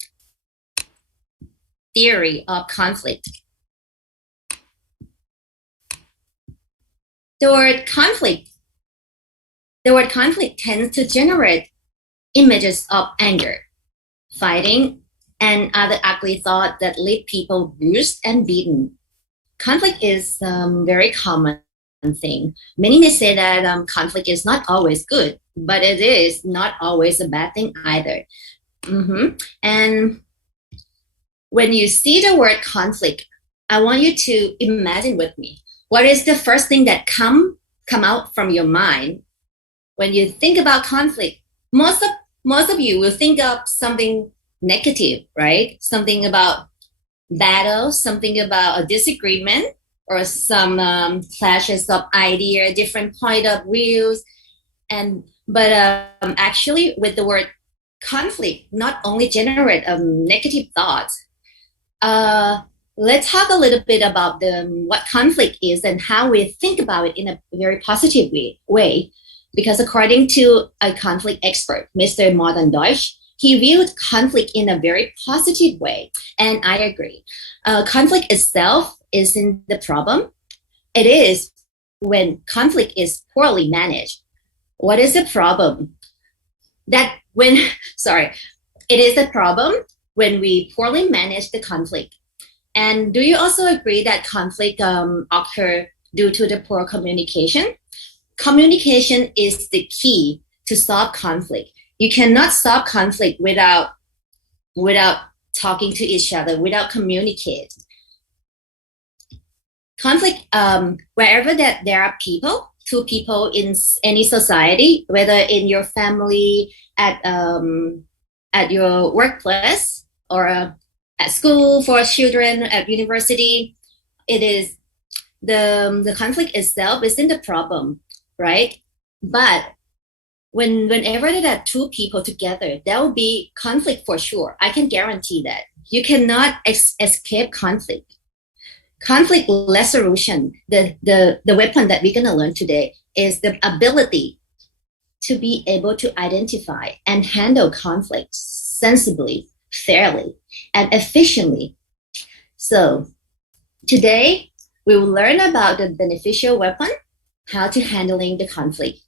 theory of conflict. The word conflict tends to generate images of anger, fighting, and other ugly thoughts that leave people bruised and beaten. Conflict is a very common thing. Many may say that conflict is not always good, but it is not always a bad thing either. And when you see the word conflict, I want you to imagine with me, what is the first thing that come out from your mind when you think about conflict? Most of you will think of something negative, right? Something about battle, something about a disagreement, or some clashes of idea, different point of views. But actually, with the word conflict, not only generate negative thoughts. Let's talk a little bit about what conflict is and how we think about it in a very positive way. Because according to a conflict expert, Mr. Martin Deutsch, he viewed conflict in a very positive way, and I agree. Conflict itself isn't the problem. It is when conflict is poorly managed. What is the problem? It is the problem when we poorly manage the conflict. And do you also agree that conflict occur due to the poor communication? Communication is the key to solve conflict. You cannot solve conflict without talking to each other, without communicate. Conflict, wherever that there are two people in any society, whether in your family, at your workplace, or at school for children, at university, it is the conflict itself isn't the problem, right? But whenever there are two people together, there will be conflict for sure. I can guarantee that. You cannot escape conflict. Conflict resolution, the weapon that we're going to learn today, is the ability to be able to identify and handle conflict sensibly, fairly, and efficiently. So today, we will learn about the beneficial weapon, how to handling the conflict.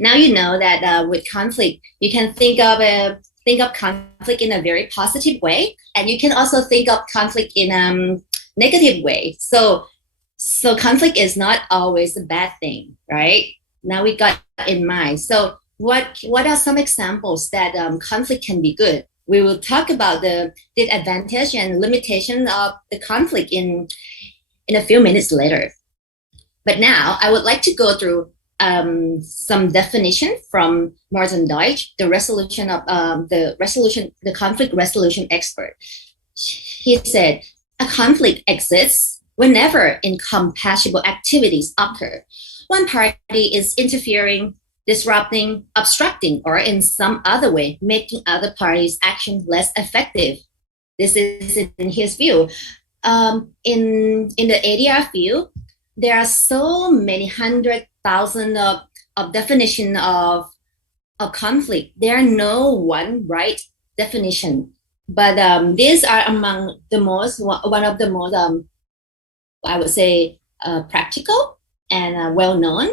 Now you know that with conflict, you can think of conflict in a very positive way, and you can also think of conflict in a negative way. So conflict is not always a bad thing, right? Now we got in mind. So what are some examples that conflict can be good? We will talk about the advantage and limitation of the conflict in a few minutes later. But now I would like to go through some definition from Martin Deutsch, the conflict resolution expert. He said, a conflict exists whenever incompatible activities occur. One party is interfering, disrupting, obstructing, or in some other way making other parties' action less effective. This is in his view. In the ADR field, there are so many 100,000 of definition of conflict. There are no one right definition. But these are among the most, one of the most, I would say, practical and well-known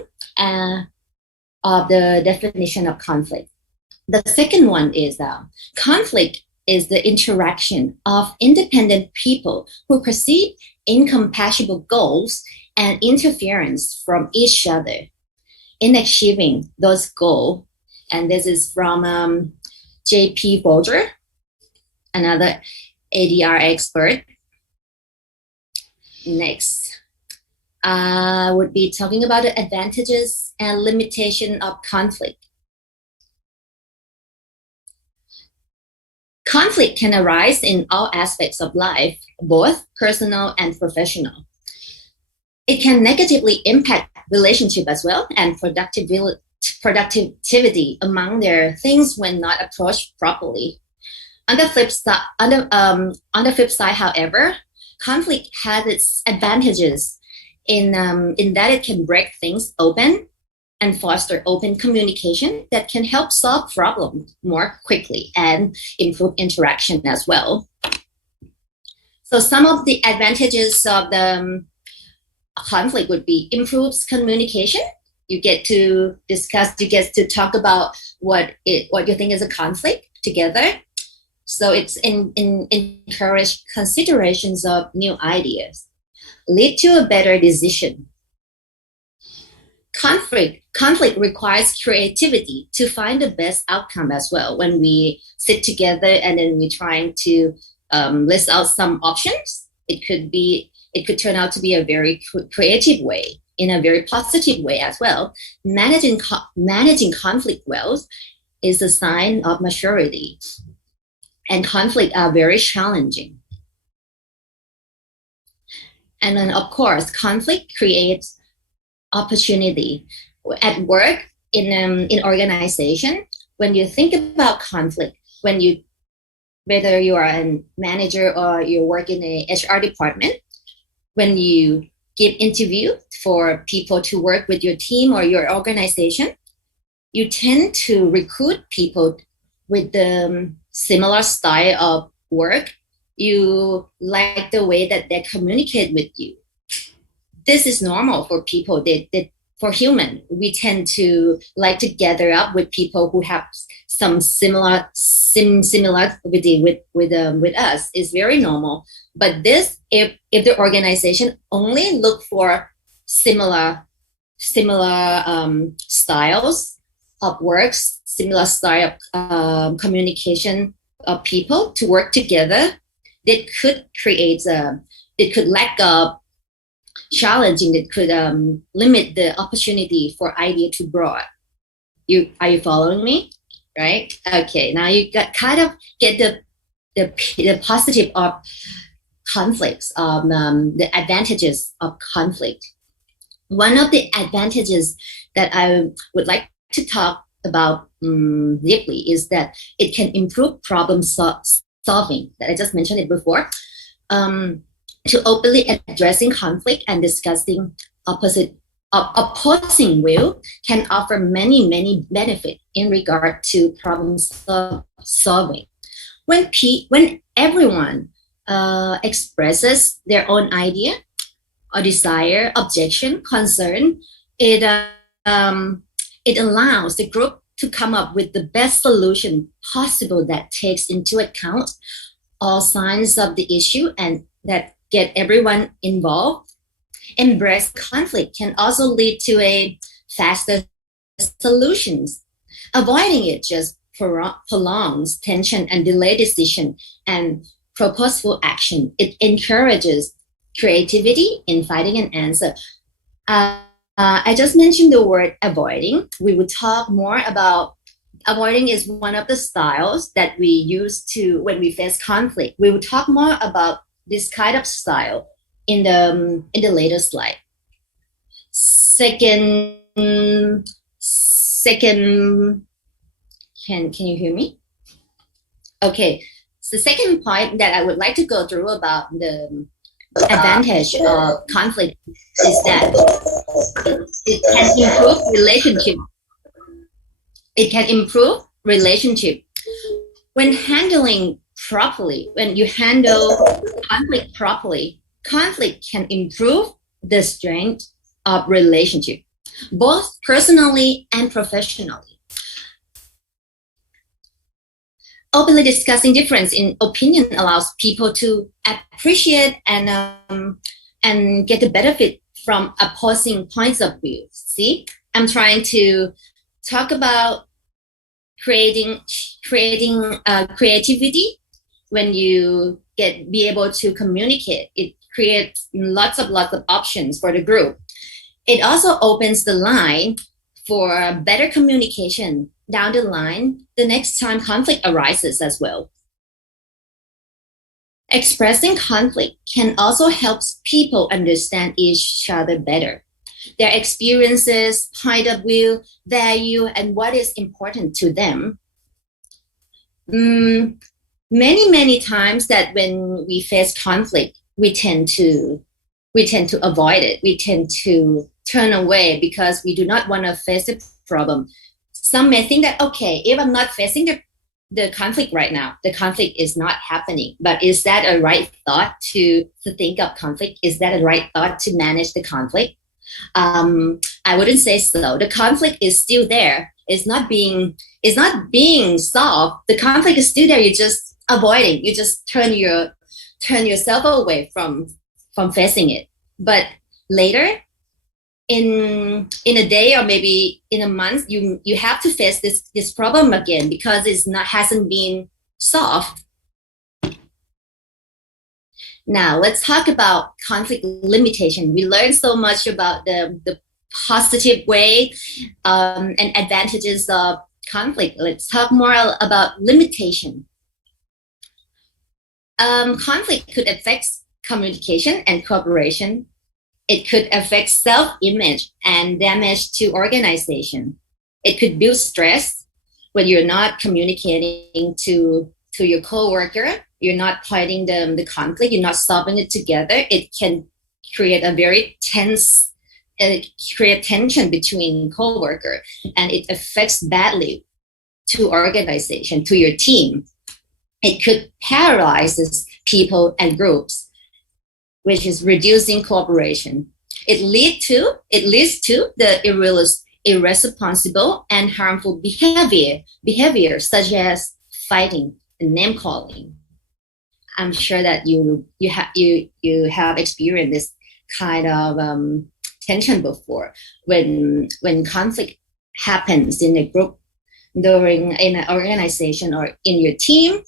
of the definition of conflict. The second one is conflict is the interaction of independent people who perceive incompatible goals and interference from each other in achieving those goals. And this is from J.P. Bolger, another ADR expert. Next, I would be talking about the advantages and limitation of conflict. Conflict can arise in all aspects of life, both personal and professional. It can negatively impact relationship as well and productivity among their things when not approached properly. On the flip side, however, conflict has its advantages in that it can break things open and foster open communication that can help solve problems more quickly and improve interaction as well. So some of the advantages of the conflict would be improves communication. You get to discuss, you get to talk about what you think is a conflict together. So it's encourage considerations of new ideas, lead to a better decision. Conflict requires creativity to find the best outcome as well. When we sit together and then we're trying to list out some options, it could turn out to be a very creative way, in a very positive way as well. Managing conflict well is a sign of maturity, and conflict are very challenging. And then, of course, conflict creates opportunity at work, in organization. When you think about conflict, whether you are a manager or you work in a HR department, when you give interview for people to work with your team or your organization, you tend to recruit people with the similar style of work. You like the way that they communicate with you. This is normal for people. For human, we tend to like to gather up with people who have some similarity with us. Is very normal. But this, if the organization only look for similar styles of works, similar style of communication of people to work together, that could lack of challenging, that could limit the opportunity for idea to grow. Are you following me? Right? Okay. Now you kind of get the positive of conflicts, the advantages of conflict. One of the advantages that I would like to talk about deeply is that it can improve problem solving. That I just mentioned it before. To openly addressing conflict and discussing opposing view can offer many benefits in regard to problem solving. When everyone expresses their own idea or desire, objection, concern, it allows the group to come up with the best solution possible that takes into account all sides of the issue and that get everyone involved. Embrace conflict can also lead to a faster solutions. Avoiding it just prolongs tension and delay decision and purposeful action. It encourages creativity in finding an answer. I just mentioned the word avoiding. We would talk more about avoiding is one of the styles that we use to when we face conflict. We will talk more about this kind of style in the later slide. Second, can you hear me? Okay. So the second point that I would like to go through about the advantage of conflict is that it can improve relationship. It can improve relationship. When handling properly, when you handle conflict properly, conflict can improve the strength of relationship, both personally and professionally. Openly discussing difference in opinion allows people to appreciate and get the benefit from opposing points of view. See, I'm trying to talk about creating creativity. When you be able to communicate, it creates lots of options for the group. It also opens the line for better communication down the line the next time conflict arises as well. Expressing conflict can also help people understand each other better, their experiences, point of view, value, and what is important to them. Many times that when we face conflict, we tend to avoid it. We tend to turn away because we do not want to face the problem. Some may think that, okay, if I'm not facing the conflict right now, the conflict is not happening. But is that a right thought to think of conflict? Is that a right thought to manage the conflict? I wouldn't say so. The conflict is still there. It's not being solved. The conflict is still there. You're just avoiding. You just turn yourself away from facing it. But later, in a day or maybe in a month, you have to face this problem again because hasn't been solved. Now let's talk about conflict limitation. We learned so much about the positive way and advantages of conflict. Let's talk more about limitation. Conflict could affect communication and cooperation. It could affect self-image and damage to organization. It could build stress when you're not communicating to your coworker. You're not fighting the conflict. You're not solving it together. It can create a very tense, create tension between coworker, and it affects badly to organization, to your team. It could paralyze people and groups, which is reducing cooperation. It leads to the irresponsible and harmful behavior such as fighting and name calling. I'm sure that you have experienced this kind of tension before when conflict happens in a group, in an organization or in your team.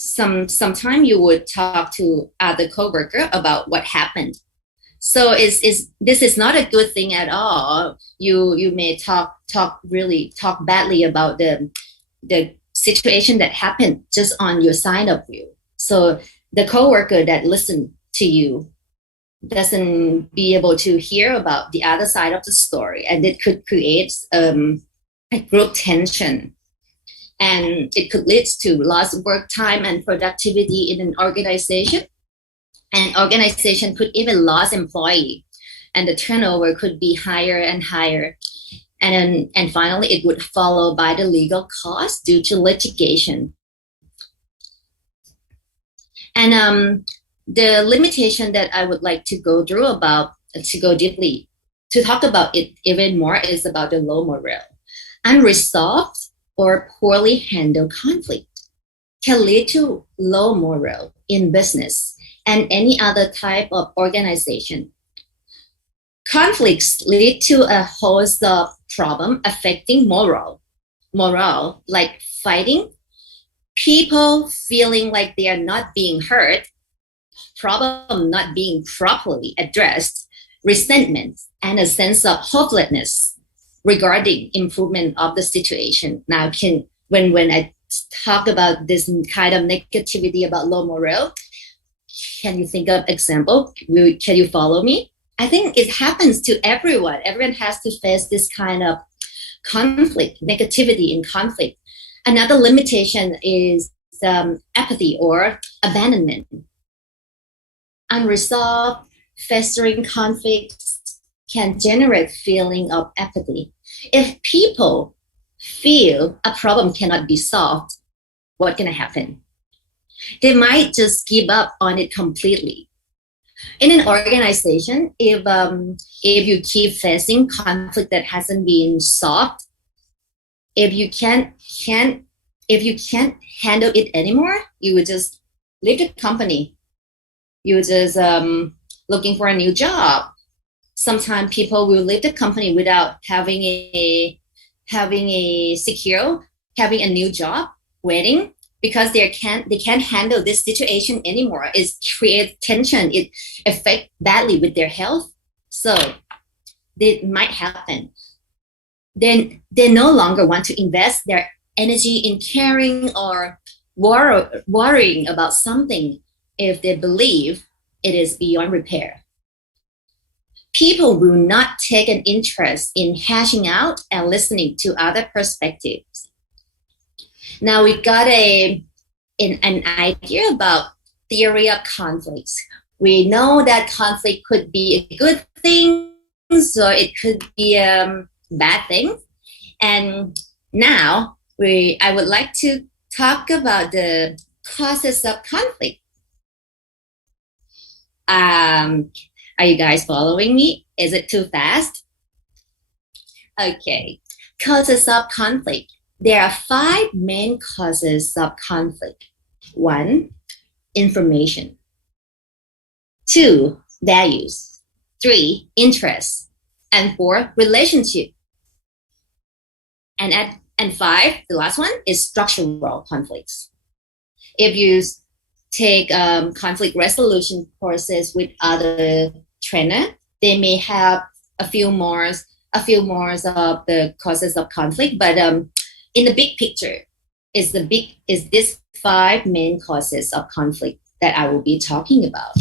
Sometime you would talk to other coworker about what happened. So this is not a good thing at all. You may talk badly about the situation that happened just on your side of view. So the coworker that listened to you doesn't be able to hear about the other side of the story, and it could create a group tension. And it could lead to loss of work time and productivity in an organization. And organization could even lose employee, and the turnover could be higher and higher. And finally, it would follow by the legal costs due to litigation. And the limitation that I would like to go deeply, to talk about it even more, is about the low morale. Unresolved or poorly handled conflict can lead to low morale in business and any other type of organization. Conflicts lead to a host of problems affecting morale, like fighting, people feeling like they are not being heard, problem not being properly addressed, resentment, and a sense of hopelessness regarding improvement of the situation. Now, when I talk about this kind of negativity about low morale, can you think of example? Can you follow me? I think it happens to everyone. Everyone has to face this kind of conflict, negativity in conflict. Another limitation is apathy or abandonment. Unresolved, festering conflicts can generate feeling of apathy. If people feel a problem cannot be solved, what's going to happen? They might just give up on it completely. In an organization, if you keep facing conflict that hasn't been solved, if you can't handle it anymore, you would just leave the company. You just looking for a new job. Sometimes people will leave the company without having a new job waiting, because they can't handle this situation anymore. It creates tension. It affects badly with their health. So it might happen. Then they no longer want to invest their energy in caring or worrying about something if they believe it is beyond repair. People will not take an interest in hashing out and listening to other perspectives. Now we got an idea about theory of conflicts. We know that conflict could be a good thing, so it could be a bad thing. And now I would like to talk about the causes of conflict. Are you guys following me? Is it too fast? Okay. Causes of conflict. There are 5 main causes of conflict. 1, information. 2, values. 3, interests. And 4, relationship. And 5, the last one, is structural conflicts. If you take conflict resolution courses with other trainer, they may have a few more of the causes of conflict, but in the big picture, is this 5 main causes of conflict that I will be talking about.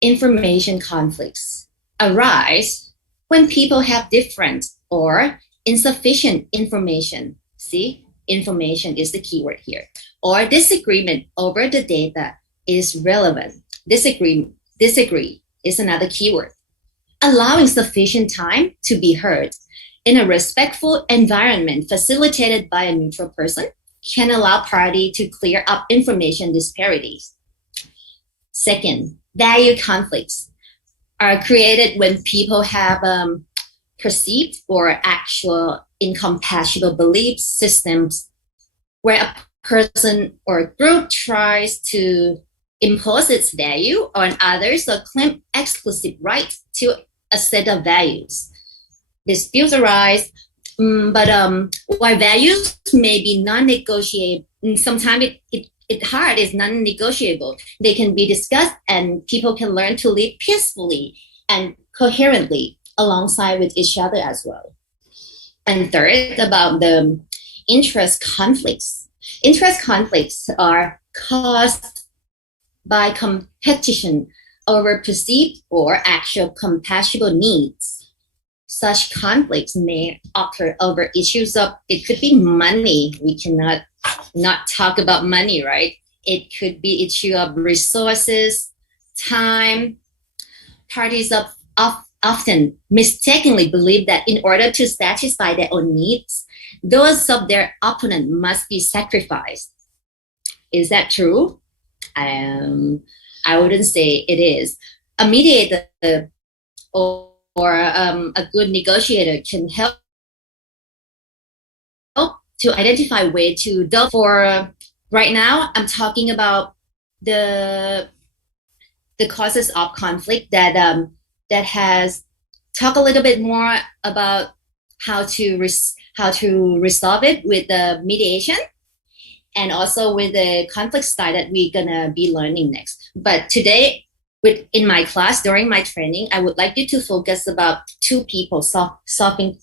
Information conflicts arise when people have different or insufficient information. See, information is the keyword here. Or disagreement over the data is relevant. Disagree is another keyword. Allowing sufficient time to be heard in a respectful environment facilitated by a neutral person can allow party to clear up information disparities. Second, value conflicts are created when people have perceived or actual incompatible belief systems, where a person or group tries to impose its value on others or claim exclusive right to a set of values. Disputes arise, but while values may be non-negotiable, sometimes it's non-negotiable. They can be discussed and people can learn to live peacefully and coherently alongside with each other as well. And third, about the interest conflicts. Interest conflicts are caused by competition over perceived or actual compatible needs. Such conflicts may occur over issues of, it could be money. We cannot not talk about money, right? It could be issue of resources, time. Parties often mistakenly believe that in order to satisfy their own needs, those of their opponent must be sacrificed. Is that true? I wouldn't say it is. A mediator or a good negotiator can help to identify way to do. For right now, I'm talking about the causes of conflict that has talk a little bit more about how to resolve it with the mediation, and also with the conflict style that we're gonna be learning next. But today, in my class during my training, I would like you to focus about 2 people solving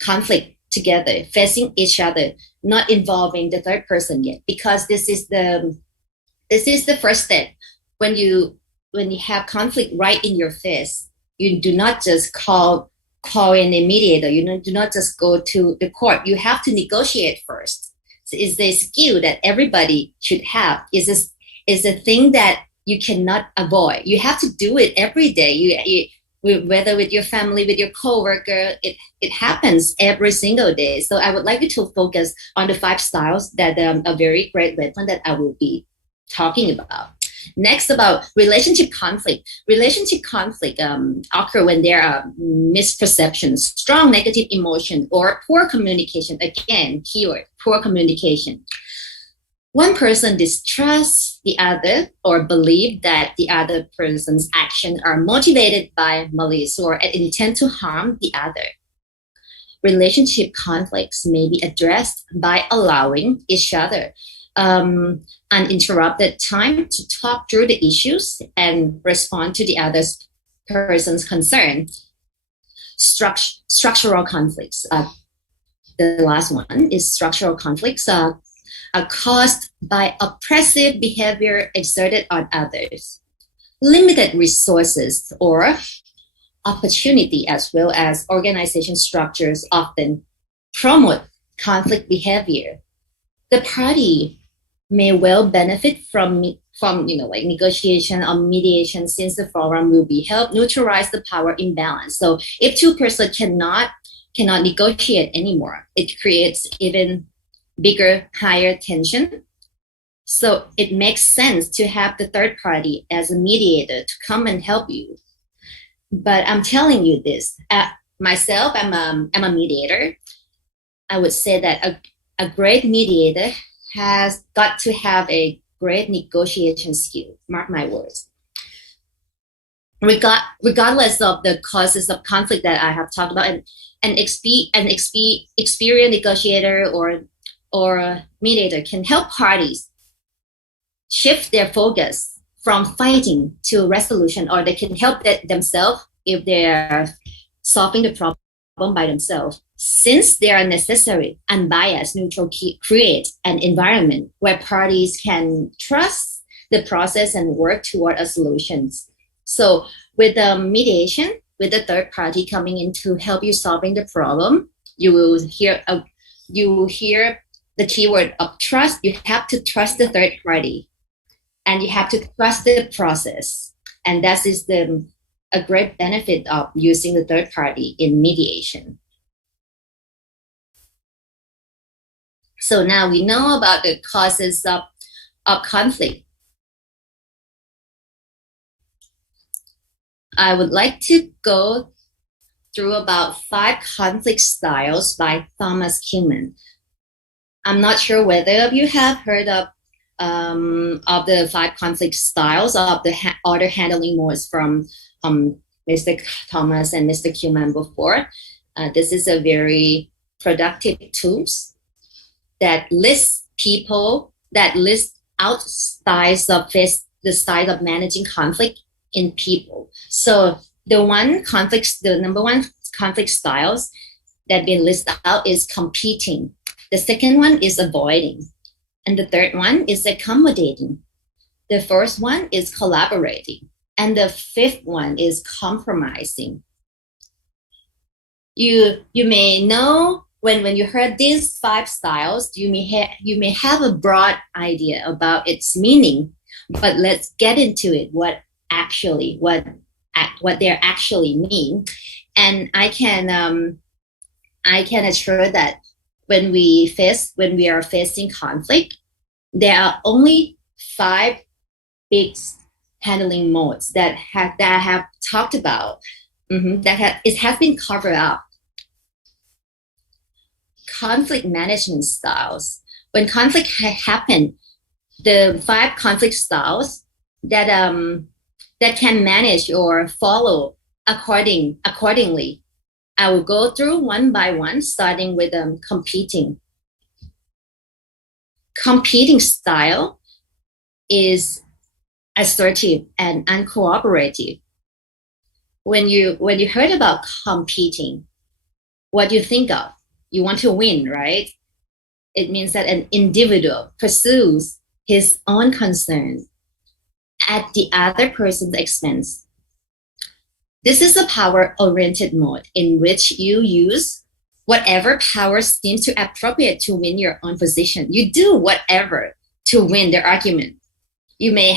conflict together, facing each other, not involving the third person yet, because this is the first step. When you have conflict right in your face, you do not just call in a mediator. You do not just go to the court. You have to negotiate first. So it's a skill that everybody should have. Is a thing that you cannot avoid. You have to do it every day. whether with your family, with your coworker, it happens every single day. So I would like you to focus on the 5 styles that a very great weapon that I will be talking about. Next, about relationship conflict. Relationship conflict occur when there are misperceptions, strong negative emotion, or poor communication. Again, keyword, poor communication. One person distrusts the other or believe that the other person's actions are motivated by malice or an intent to harm the other. Relationship conflicts may be addressed by allowing each other uninterrupted time to talk through the issues and respond to the other person's concern. Structural conflicts. The last one is structural conflicts are caused by oppressive behavior exerted on others, limited resources or opportunity, as well as organization structures often promote conflict behavior. The party may well benefit from like negotiation or mediation, since the forum will be help neutralize the power imbalance. So if two persons cannot negotiate anymore, it creates even bigger, higher tension. So it makes sense to have the third party as a mediator to come and help you. But I'm telling you this, myself, I'm a mediator. I would say that a great mediator has got to have a great negotiation skill. Mark my words. Regardless of the causes of conflict that I have talked about, an experienced negotiator or mediator can help parties shift their focus from fighting to resolution, or they can help themselves if they're solving the problem by themselves. Since they are necessary, unbiased, neutral, create an environment where parties can trust the process and work toward a solution. So with mediation, with the third party coming in to help you solving the problem, you will hear the keyword of trust. You have to trust the third party, and you have to trust the process. And that is a great benefit of using the third party in mediation. So now we know about the causes of conflict. I would like to go through about 5 conflict styles by Thomas Kuhlman. I'm not sure whether of you have heard of the 5 conflict styles of the order handling modes from Mr. Thomas and Mr. Kuhlman before. This is a very productive tools that lists out styles of the style of managing conflict in people. So the number one conflict styles that been listed out is competing. The second one is avoiding. And the third one is accommodating. The first one is collaborating. And the fifth one is compromising. You may know when you heard these 5 styles, you may have a broad idea about its meaning, but let's get into it. What they actually mean, and I can assure that when we are facing conflict, there are only 5 big handling modes that I have talked about. It has been covered up. Conflict management styles. When conflict happen, the 5 conflict styles that can manage or follow accordingly. I will go through one by one, starting with competing. Competing style is assertive and uncooperative. When you heard about competing, what do you think of? You want to win, right? It means that an individual pursues his own concern at the other person's expense. This is a power-oriented mode in which you use whatever power seems to appropriate to win your own position. You do whatever to win the argument. You may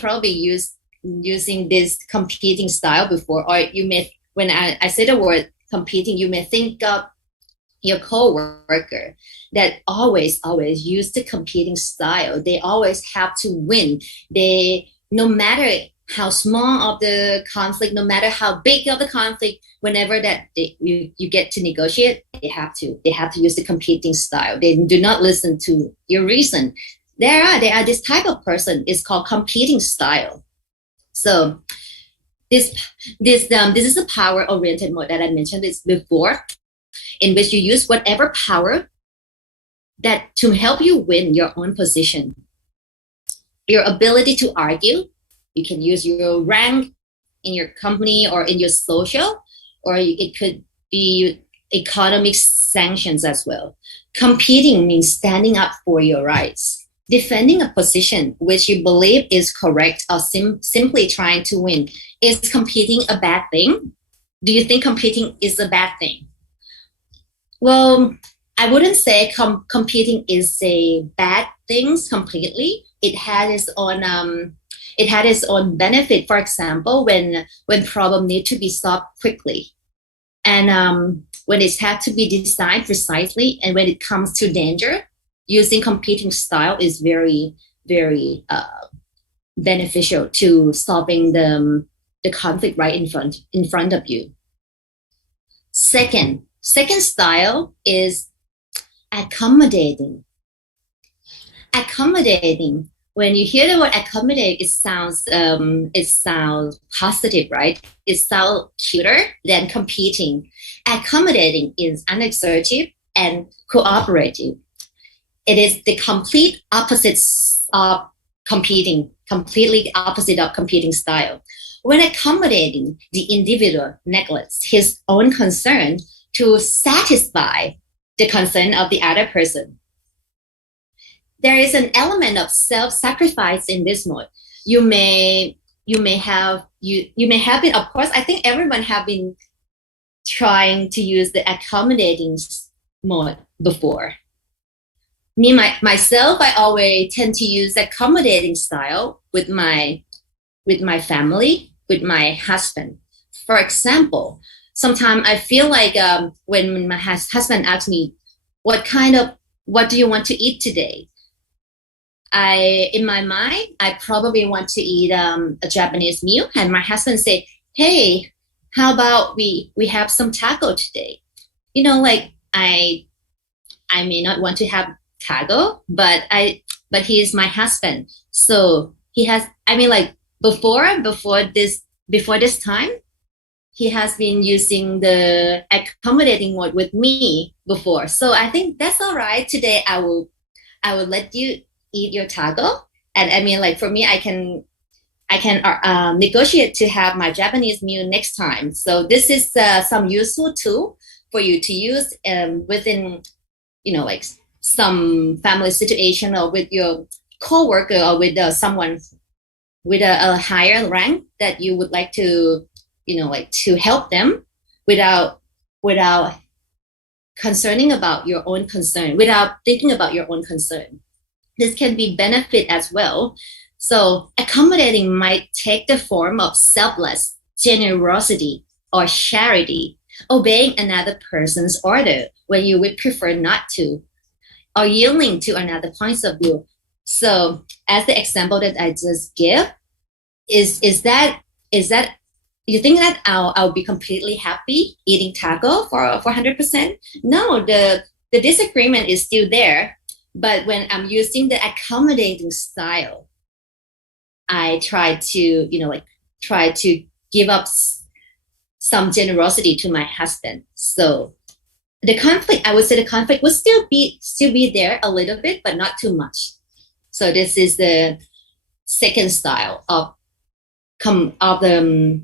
probably use using this competing style before, or you may, when I say the word competing, you may think of your co-worker that always use the competing style. They always have to win. They, no matter how small of the conflict, no matter how big of the conflict, whenever that you get to negotiate, they have to use the competing style. They do not listen to your reason. There are this type of person is called competing style. So this is the power oriented mode that I mentioned this before, in which you use whatever power that to help you win your own position. Your ability to argue, you can use your rank in your company or in your social, or it could be economic sanctions as well. Competing means standing up for your rights, defending a position which you believe is correct, or simply trying to win. Is competing a bad thing? Do you think competing is a bad thing? Well, I wouldn't say competing is a bad thing completely. It had its own benefit. For example, when problem need to be solved quickly, and when it had to be designed precisely, and when it comes to danger, using competing style is very, very beneficial to solving the conflict right in front of you. Second style is accommodating. Accommodating. When you hear the word accommodate, it sounds positive, right? It sounds cuter than competing. Accommodating is unassertive and cooperative. It is the complete opposite of competing, completely opposite of competing style. When accommodating, the individual neglects his own concern to satisfy the concern of the other person. There is an element of self-sacrifice in this mode. You may have been, of course, I think everyone have been trying to use the accommodating mode before. Myself, I always tend to use accommodating style with my family, with my husband. For example, sometimes I feel like when my husband asks me, what do you want to eat today? In my mind, I probably want to eat a Japanese meal, and my husband say, hey, how about we have some taco today? You know, like I may not want to have taco, but he is my husband. So he has, like before this time, he has been using the accommodating word with me before. So I think that's all right. Today I will let you eat your taco. And like for me, I can negotiate to have my Japanese meal next time. So this is some useful tool for you to use within, like some family situation, or with your coworker, or with someone with a higher rank that you would like to, to help them without concerning about your own concern, without thinking about your own concern. This can be benefit as well. So accommodating might take the form of selfless generosity or charity, obeying another person's order when you would prefer not to, or yielding to another point of view. So as the example that I just give, is that you think that I'll be completely happy eating taco for 100%? No, the disagreement is still there. But when I'm using the accommodating style, I try to give up some generosity to my husband. So I would say the conflict will still be there a little bit, but not too much. So this is the second style of the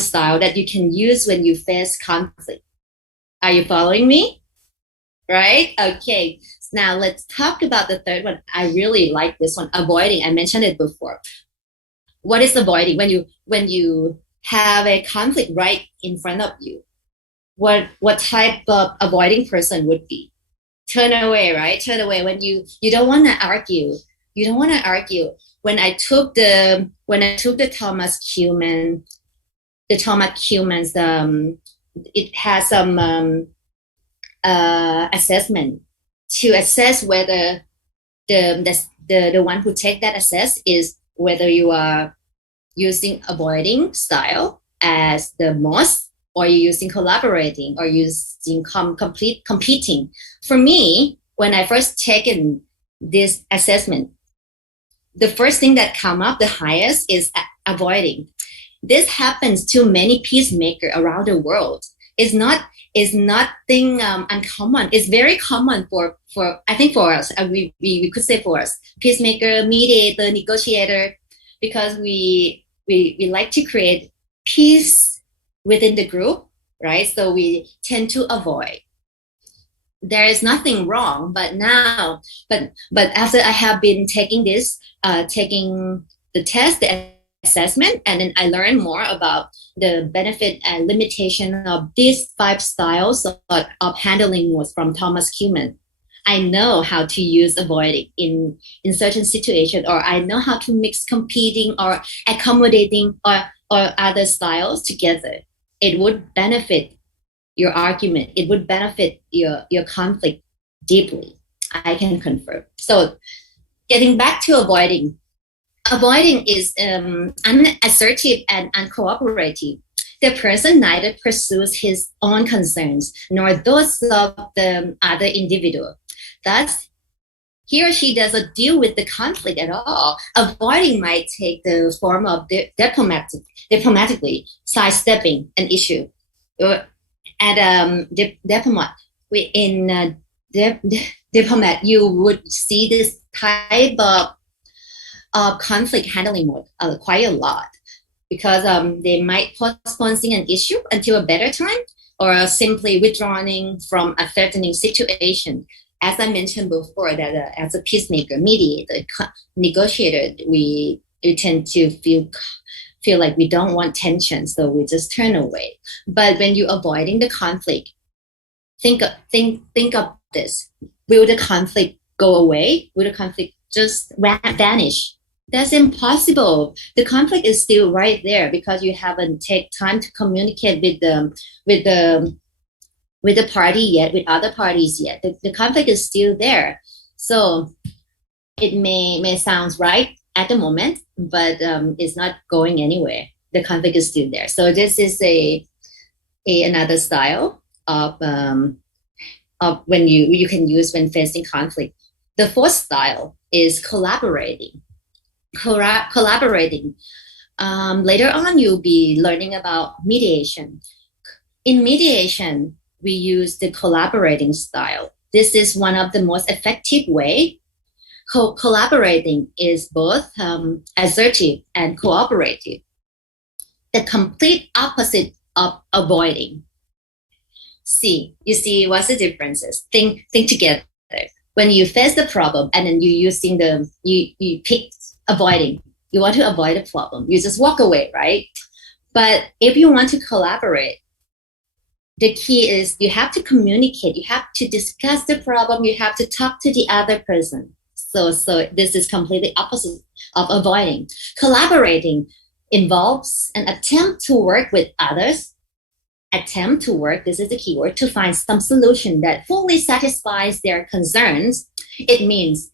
style that you can use when you face conflict. Are you following me? Right? Okay. Now let's talk about the third one. I really like this one, avoiding. I mentioned it before. What is avoiding? When you have a conflict right in front of you, what type of avoiding person would be? Turn away, right? Turn away when you don't want to argue. You don't want to argue. when I took the Thomas Kuhlman, it has some assessment to assess whether the one who take that assess is whether you are using avoiding style as the most, or you're using collaborating, or using competing. For me, when I first taken this assessment, the first thing that come up the highest is avoiding. This happens to many peacemakers around the world. It's nothing uncommon. It's very common for I think for us. We could say for us, peacemaker, mediator, negotiator, because we like to create peace within the group, right? So we tend to avoid. There is nothing wrong, but after I have been taking the test, the assessment, and then I learned more about the benefit and limitation of these 5 styles of handling was from Thomas Kuhlman. I know how to use avoiding in certain situations, or I know how to mix competing or accommodating or other styles together. It would benefit your argument. It would benefit your conflict deeply. I can confirm. So getting back to avoiding is unassertive and uncooperative. The person neither pursues his own concerns nor those of the other individual. Thus, he or she doesn't deal with the conflict at all. Avoiding might take the form of diplomatically sidestepping an issue. Diplomat, you would see this type of conflict handling mode quite a lot, because they might postpone an issue until a better time, or simply withdrawing from a threatening situation. As I mentioned before, that as a peacemaker, mediator, negotiator, we tend to feel like we don't want tension, so we just turn away. But when you're avoiding the conflict, think of this: will the conflict go away? Will the conflict just vanish? That's impossible. The conflict is still right there because you haven't take time to communicate with the party yet, with other parties yet. The conflict is still there. So it may sound right at the moment, but it's not going anywhere. The conflict is still there. So this is another style of when you can use when facing conflict. The 4th style is collaborating. Collaborating. Later on, you'll be learning about mediation. In mediation, we use the collaborating style. This is one of the most effective way. Collaborating is both assertive and cooperative. The complete opposite of avoiding. You see what's the differences? Think together. When you face the problem and then you pick avoiding. You want to avoid the problem. You just walk away, right? But if you want to collaborate, the key is you have to communicate. You have to discuss the problem. You have to talk to the other person. So this is completely opposite of avoiding. Collaborating involves an attempt to work with others. This is the key word, to find some solution that fully satisfies their concerns. It means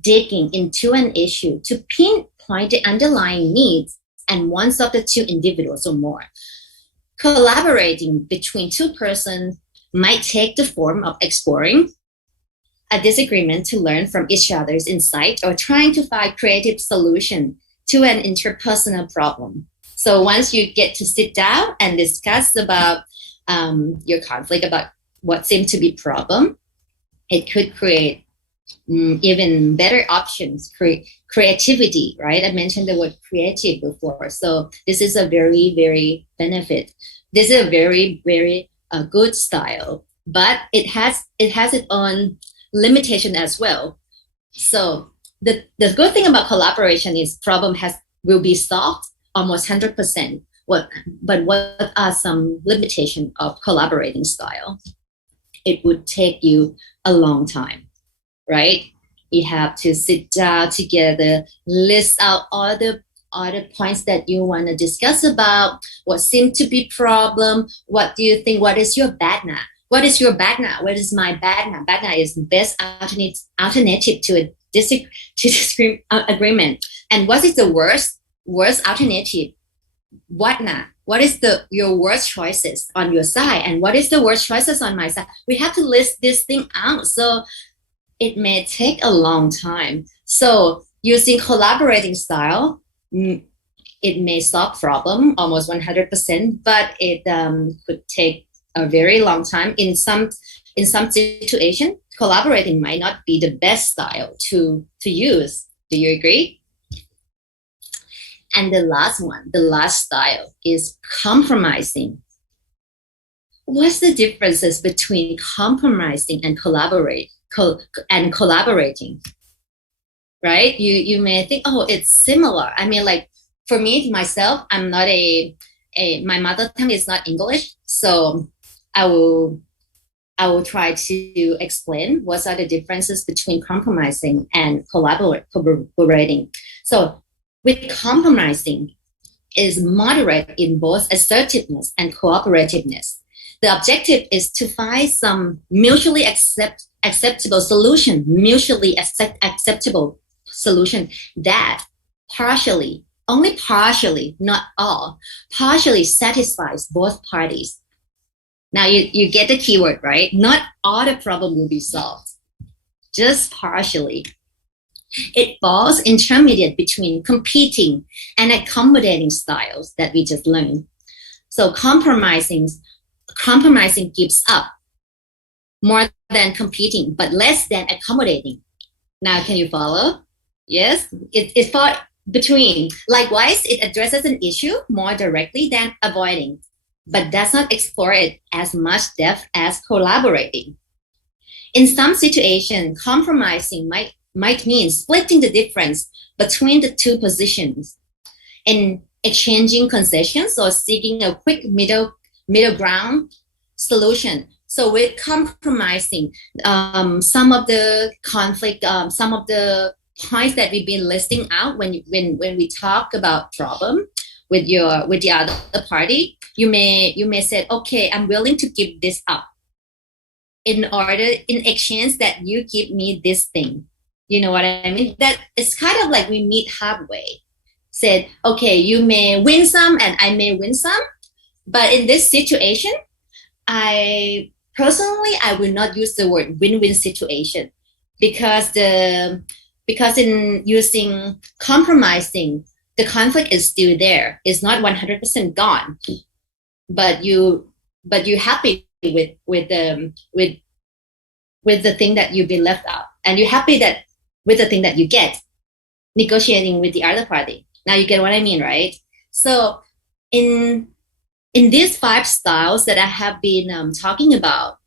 digging into an issue to pinpoint the underlying needs and wants of the 2 individuals or more. Collaborating between 2 persons might take the form of exploring a disagreement to learn from each other's insight, or trying to find creative solution to an interpersonal problem. So once you get to sit down and discuss about your conflict, about what seems to be problem, it could create even better options, creativity, right? I mentioned the word creative before. So this is a very, very benefit. This is a very, very good style, but it has its own limitation as well. So the good thing about collaboration is problem will be solved almost 100%. But what are some limitations of collaborating style? It would take you a long time, right? We have to sit down together, list out all the points that you want to discuss about, what seems to be problem, what do you think, what is your BADNA? What is your BADNA? What is my BADNA? BADNA is the best alternative to a disagreement. And what is the worst alternative? WhatNA? What is your worst choices on your side? And what is the worst choices on my side? We have to list this thing out. So it may take a long time. So using collaborating style, it may solve problem almost 100%, but it could take a very long time. In some situation, collaborating might not be the best style to use. Do you agree? And the last style is compromising. What's the differences between compromising and collaborating? Right? You may think, oh, it's similar. I mean, like for me, myself, I'm not my mother tongue is not English. So I will try to explain what are the differences between compromising and collaborating. So with compromising is moderate in both assertiveness and cooperativeness. The objective is to find some mutually acceptable solution, acceptable solution that only partially, not all, partially satisfies both parties. Now you get the keyword, right? Not all the problem will be solved, just partially. It falls intermediate between competing and accommodating styles that we just learned. So compromising gives up more than competing, but less than accommodating. Now, can you follow? Yes, it falls between. Likewise, it addresses an issue more directly than avoiding, but does not explore it as much depth as collaborating. In some situations, compromising might mean splitting the difference between the two positions and exchanging concessions or seeking a quick middle ground solution. So with compromising, some of the conflict, some of the points that we've been listing out when we talk about problem with the other party, you may say, okay, I'm willing to give this up in exchange that you give me this thing. You know what I mean? That it's kind of like we meet halfway. Said, okay, you may win some and I may win some, but in this situation, I will not use the word win-win situation because in using compromising, the conflict is still there. It's not 100% gone, but you're happy with the thing that you've been left out, and you're happy that with the thing that you get negotiating with the other party. Now you get what I mean, right? So in these 5 styles that I have been talking about,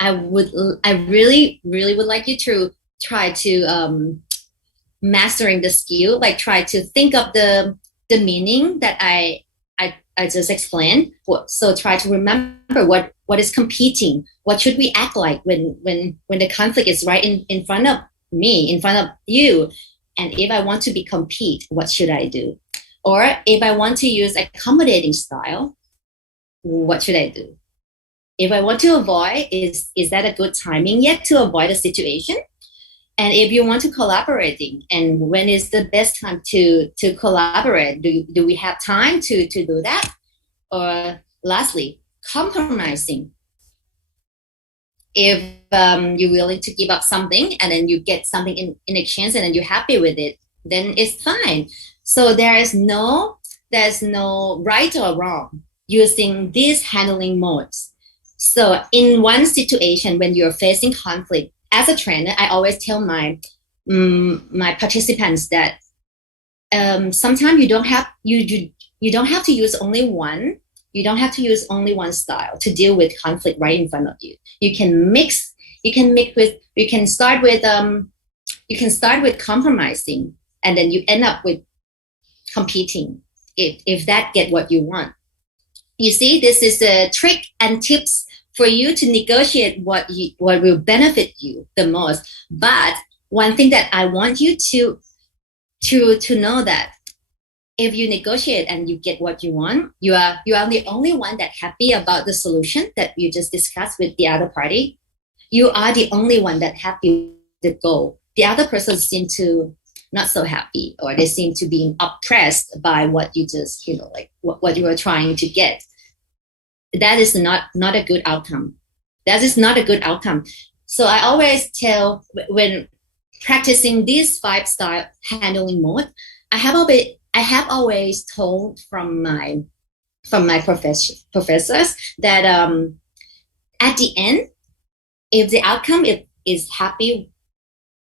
I really would like you to try to mastering the skill, like try to think of the meaning that I just explained. So try to remember what is competing. What should we act like when the conflict is right in front of me, in front of you? And if I want to compete, what should I do? Or if I want to use accommodating style, what should I do? If I want to avoid, is that a good timing yet to avoid a situation? And if you want to collaborating, and when is the best time to collaborate? Do we have time to do that? Or lastly, compromising. If you're willing to give up something and then you get something in exchange and then you're happy with it, then it's fine. So there's no right or wrong using these handling modes. So in one situation, when you're facing conflict, as a trainer, I always tell my participants that sometimes you don't have to use only one. You don't have to use only one style to deal with conflict right in front of you. You can mix. You can start with compromising, and then you end up with competing. If that get what you want. You see, this is a trick and tips for you to negotiate what will benefit you the most. But one thing that I want you to know that if you negotiate and you get what you want, you are the only one that happy about the solution that you just discussed with the other party. You are the only one that happy with the goal. The other person seems to not so happy, or they seem to be oppressed by what you just, like what you were trying to get. That is not a good outcome. That is not a good outcome. So I always tell, when practicing these 5-style handling mode, I have always told from my professors that at the end, if the outcome is happy,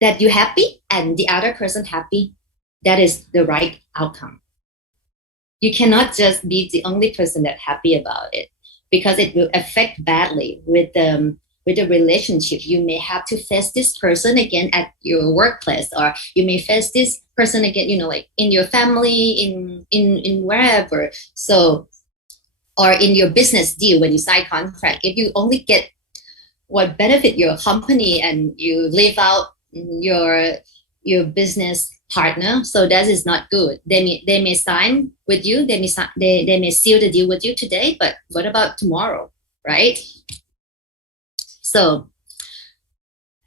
that you're happy and the other person happy, that is the right outcome. You cannot just be the only person that happy about it, because it will affect badly with the relationship. You may have to face this person again at your workplace, or you may face this person again, like in your family, in wherever. So, or in your business deal when you sign contract, if you only get what benefit your company and you leave out your business partner, so that is not good. They may sign with you, they may seal the deal with you today, but what about tomorrow, right? So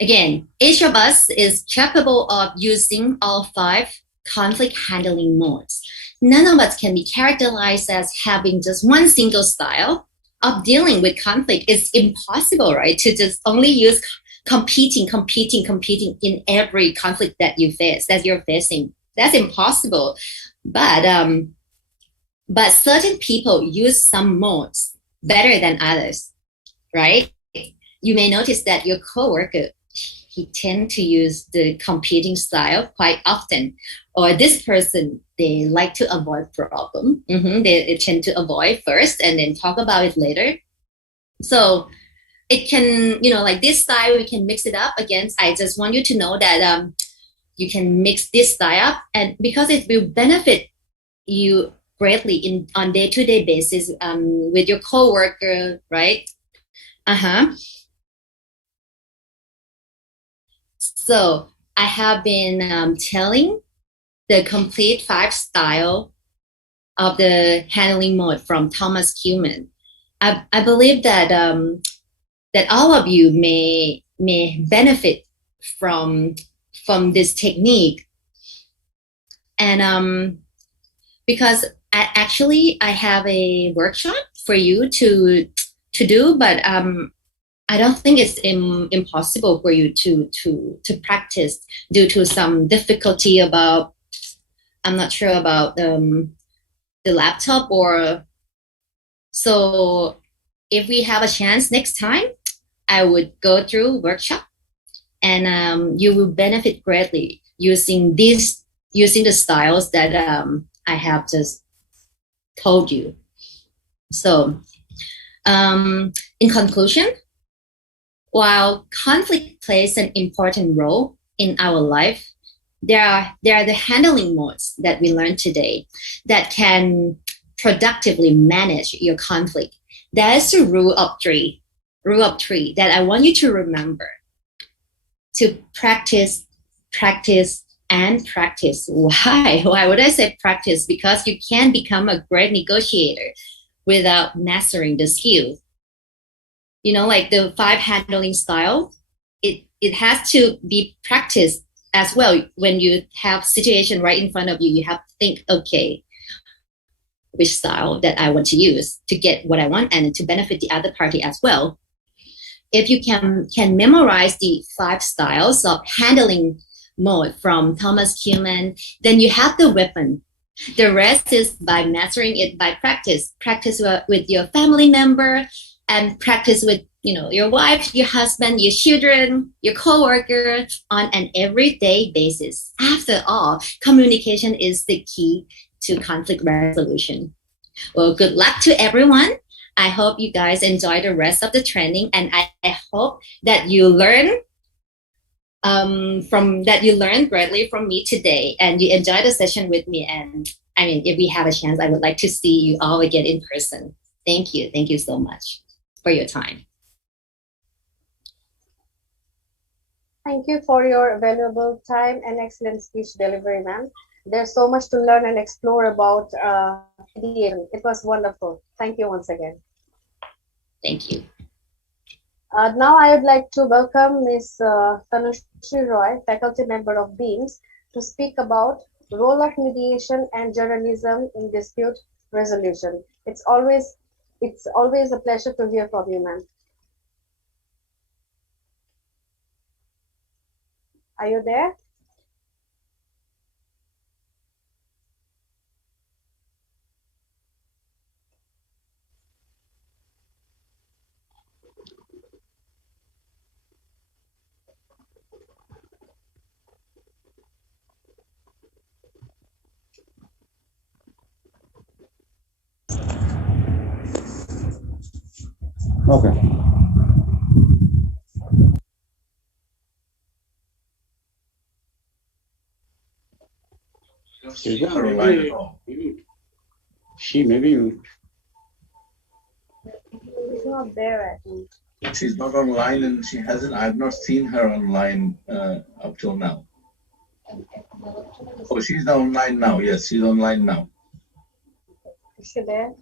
again, each of us is capable of using all 5 conflict handling modes. None of us can be characterized as having just one single style of dealing with conflict. It's impossible, right? To just only use competing in every conflict that you're facing. That's impossible. But certain people use some modes better than others, right? You may notice that your coworker, he tend to use the competing style quite often, or this person, they like to avoid problem. They tend to avoid first and then talk about it later. So it can, like this style, we can mix it up again. I just want you to know that you can mix this style up, and because it will benefit you greatly on day-to-day basis with your coworker, right? So I have been telling the complete 5 style of the handling mode from Thomas Kuhlman. I believe that that all of you may benefit from this technique, and because I have a workshop for you to do, but I don't think it's impossible for you to practice due to some difficulty about, I'm not sure about the laptop, or so if we have a chance next time, I would go through workshop, and you will benefit greatly using the styles that I have just told you. So in conclusion, while conflict plays an important role in our life, there are the handling modes that we learned today that can productively manage your conflict. That is the rule of three that I want you to remember. To practice, and practice. Why? Why would I say practice? Because you can't become a great negotiator without mastering the skill. Like the 5 handling style, it has to be practiced as well. When you have situation right in front of you, you have to think, okay, which style that I want to use to get what I want and to benefit the other party as well. If you can memorize the 5 styles of handling mode from Thomas Kuhlman, then you have the weapon. The rest is by mastering it by practice. Practice with your family member, and practice with your wife, your husband, your children, your coworker on an everyday basis. After all, communication is the key to conflict resolution. Well, good luck to everyone. I hope you guys enjoy the rest of the training, and I hope that you learn greatly from me today, and you enjoy the session with me. And if we have a chance, I would like to see you all again in person. Thank you so much for your time. Thank you for your valuable time and excellent speech delivery, ma'am. There's so much to learn and explore about mediation. It was wonderful. Thank you once again. Thank you. Now I would like to welcome Ms. Tanushri Roy, faculty member of BEAMS, to speak about role of mediation and journalism in dispute resolution. It's always a pleasure to hear from you, ma'am. Are you there? Okay. She may be mute. She's not there, I think. She's not online and she hasn't, I've not seen her online up till now. Oh, she's online now. Yes, she's online now. Is she there?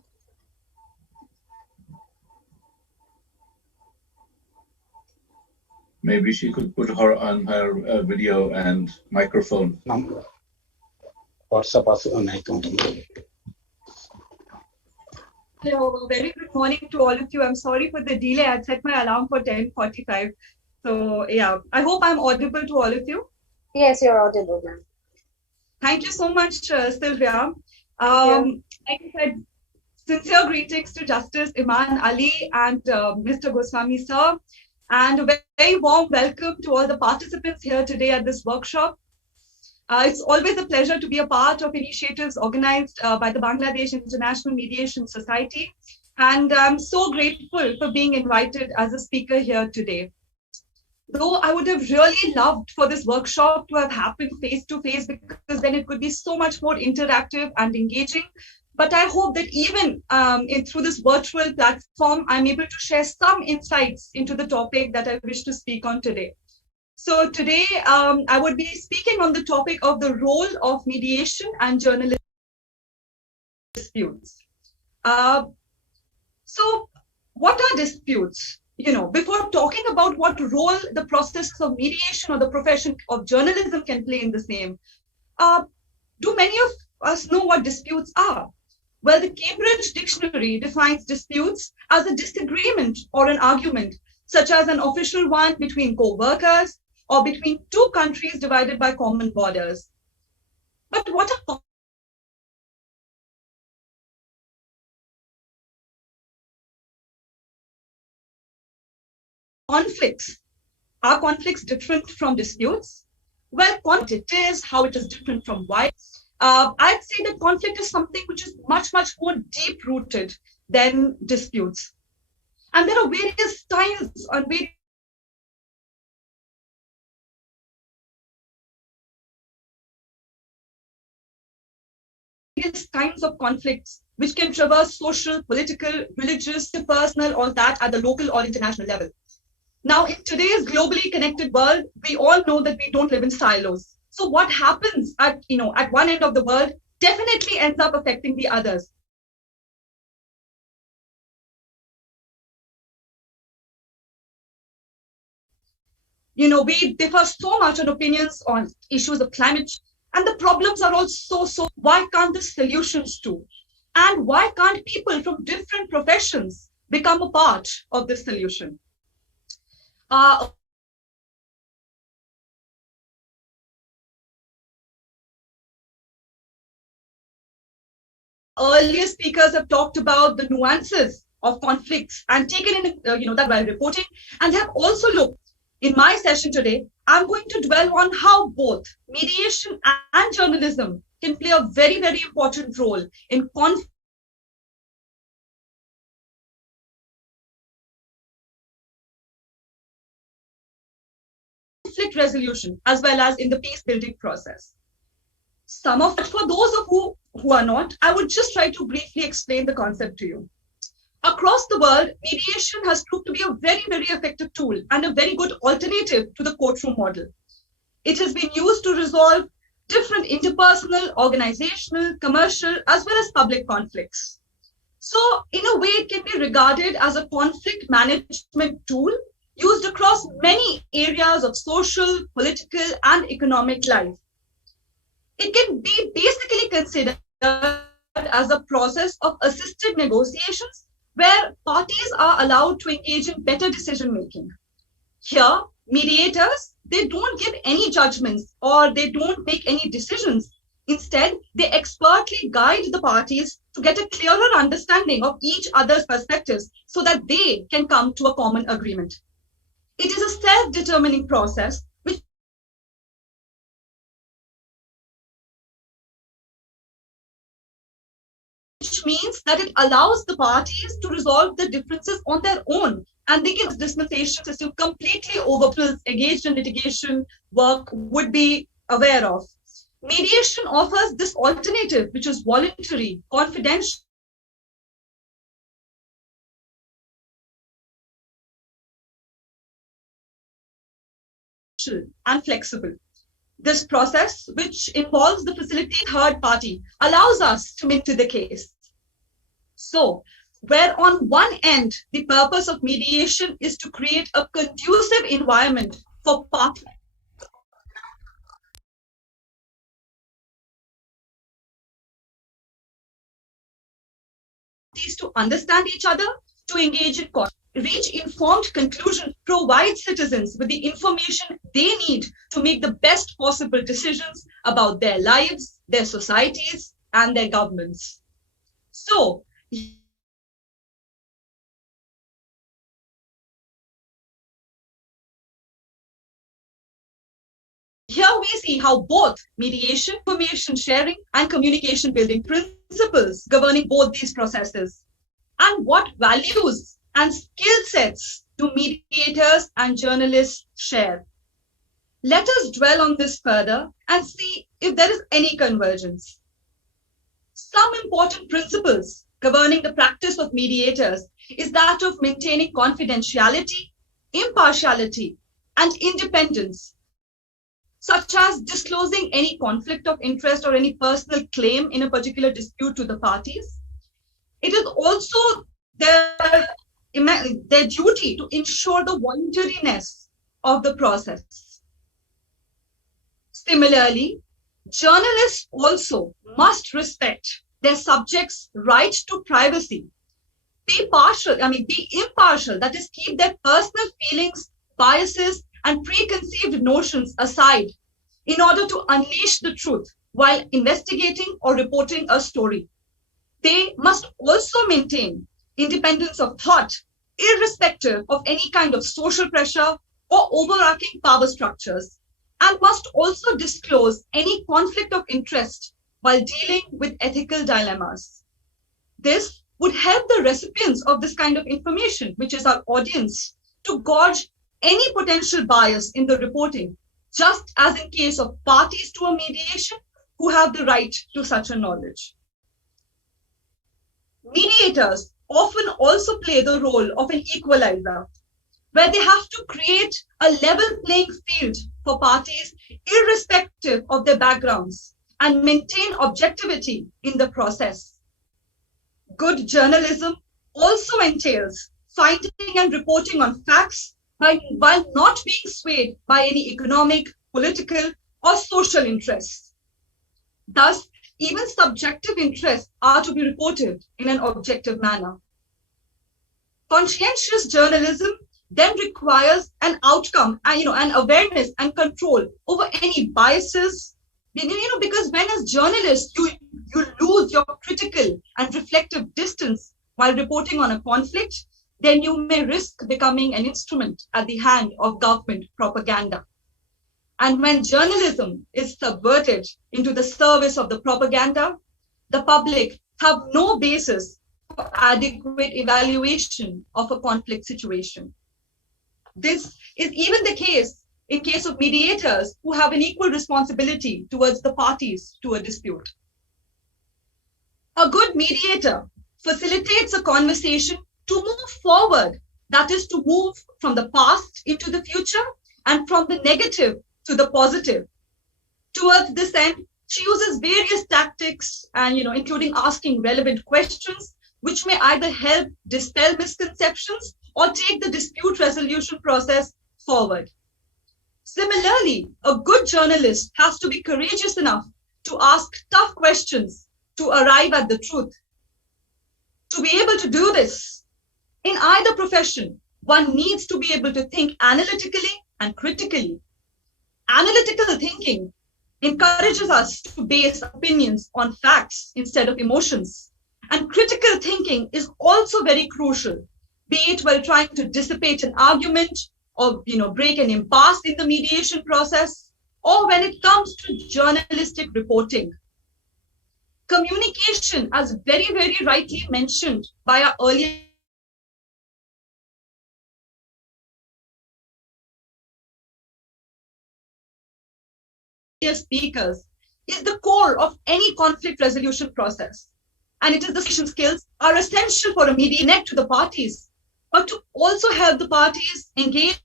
Maybe she could put her on her video and microphone. WhatsApp আছে নাই তো? Hello, very good morning to all of you. I'm sorry for the delay. I set my alarm for 10:45. So yeah, I hope I'm audible to all of you. Yes, you're audible, ma'am. Thank you so much, Sylvia. Like I said, sincere greetings to Justice Iman Ali and Mr. Goswami sir, and a very warm welcome to all the participants here today at this workshop. It's always a pleasure to be a part of initiatives organized by the Bangladesh International Mediation Society, and I'm so grateful for being invited as a speaker here today. Though I would have really loved for this workshop to have happened face-to-face, because then it could be so much more interactive and engaging. But I hope that even through this virtual platform, I'm able to share some insights into the topic that I wish to speak on today. So today, I would be speaking on the topic of the role of mediation and journalism disputes. So what are disputes? You know, before talking about what role the process of mediation or the profession of journalism can play in the same, do many of us know what disputes are? Well, the Cambridge Dictionary defines disputes as a disagreement or an argument, such as an official one between co-workers or between two countries divided by common borders. But what are conflicts? Are conflicts different from disputes? Well, conflict is, how it is different from why. I'd say that conflict is something which is much, much more deep-rooted than disputes. And there are various styles and various kinds of conflicts which can traverse social, political, religious, personal, all that at the local or international level. Now, in today's globally connected world, we all know that we don't live in silos. So what happens at one end of the world definitely ends up affecting the others. You know, we differ so much on opinions on issues of climate change, and the problems are all so. Why can't the solutions too? And why can't people from different professions become a part of this solution? Earlier speakers have talked about the nuances of conflicts and taken in, that while reporting, and have also looked. In my session today, I'm going to dwell on how both mediation and journalism can play a very, very important role in conflict resolution, as well as in the peace building process. Some of it, for those of who are not, I would just try to briefly explain the concept to you. Across the world, mediation has proved to be a very, very effective tool and a very good alternative to the courtroom model. It has been used to resolve different interpersonal, organizational, commercial, as well as public conflicts. So, in a way, it can be regarded as a conflict management tool used across many areas of social, political, and economic life. It can be basically considered as a process of assisted negotiations where parties are allowed to engage in better decision making. Here, mediators, they don't give any judgments or they don't make any decisions. Instead, they expertly guide the parties to get a clearer understanding of each other's perspectives so that they can come to a common agreement. It is a self-determining process which means that it allows the parties to resolve the differences on their own, and they can dispensation system completely overfills engaged in litigation work would be aware of. Mediation offers this alternative, which is voluntary, confidential, and flexible. This process, which involves the facilitating third party, allows us to make to the case. So, where on one end, the purpose of mediation is to create a conducive environment for parties to understand each other, to engage in conflict, reach informed conclusion, provide citizens with the information they need to make the best possible decisions about their lives, their societies, and their governments. So, here we see how both mediation, information sharing, and communication building principles governing both these processes, and what values and skill sets do mediators and journalists share. Let us dwell on this further and see if there is any convergence. Some important principles governing the practice of mediators is that of maintaining confidentiality, impartiality, and independence, such as disclosing any conflict of interest or any personal claim in a particular dispute to the parties. It is also their duty to ensure the voluntariness of the process. Similarly, journalists also must respect their subjects' right to privacy, be impartial, that is, keep their personal feelings, biases, and preconceived notions aside in order to unleash the truth while investigating or reporting a story. They must also maintain independence of thought, irrespective of any kind of social pressure or overarching power structures, and must also disclose any conflict of interest while dealing with ethical dilemmas. This would help the recipients of this kind of information, which is our audience, to gauge any potential bias in the reporting, just as in case of parties to a mediation who have the right to such a knowledge. Mediators often also play the role of an equalizer, where they have to create a level playing field for parties irrespective of their backgrounds and maintain objectivity in the process. Good journalism also entails finding and reporting on facts while not being swayed by any economic, political, or social interests. Thus, even subjective interests are to be reported in an objective manner. Conscientious journalism then requires an outcome, an awareness and control over any biases, because when as journalists, you lose your critical and reflective distance while reporting on a conflict, then you may risk becoming an instrument at the hand of government propaganda. And when journalism is subverted into the service of the propaganda, the public have no basis for adequate evaluation of a conflict situation. This is even the case in case of mediators who have an equal responsibility towards the parties to a dispute. A good mediator facilitates a conversation to move forward, that is to move from the past into the future and from the negative to the positive. Towards this end, she uses various tactics and, including asking relevant questions, which may either help dispel misconceptions or take the dispute resolution process forward. Similarly, a good journalist has to be courageous enough to ask tough questions to arrive at the truth. To be able to do this, in either profession, one needs to be able to think analytically and critically. Analytical thinking encourages us to base opinions on facts instead of emotions. And critical thinking is also very crucial, be it while trying to dissipate an argument or break an impasse in the mediation process, or when it comes to journalistic reporting. Communication, as very, very rightly mentioned by our earlier speakers, is the core of any conflict resolution process. And it is the skills are essential for a mediator to connect to the parties, but to also help the parties engage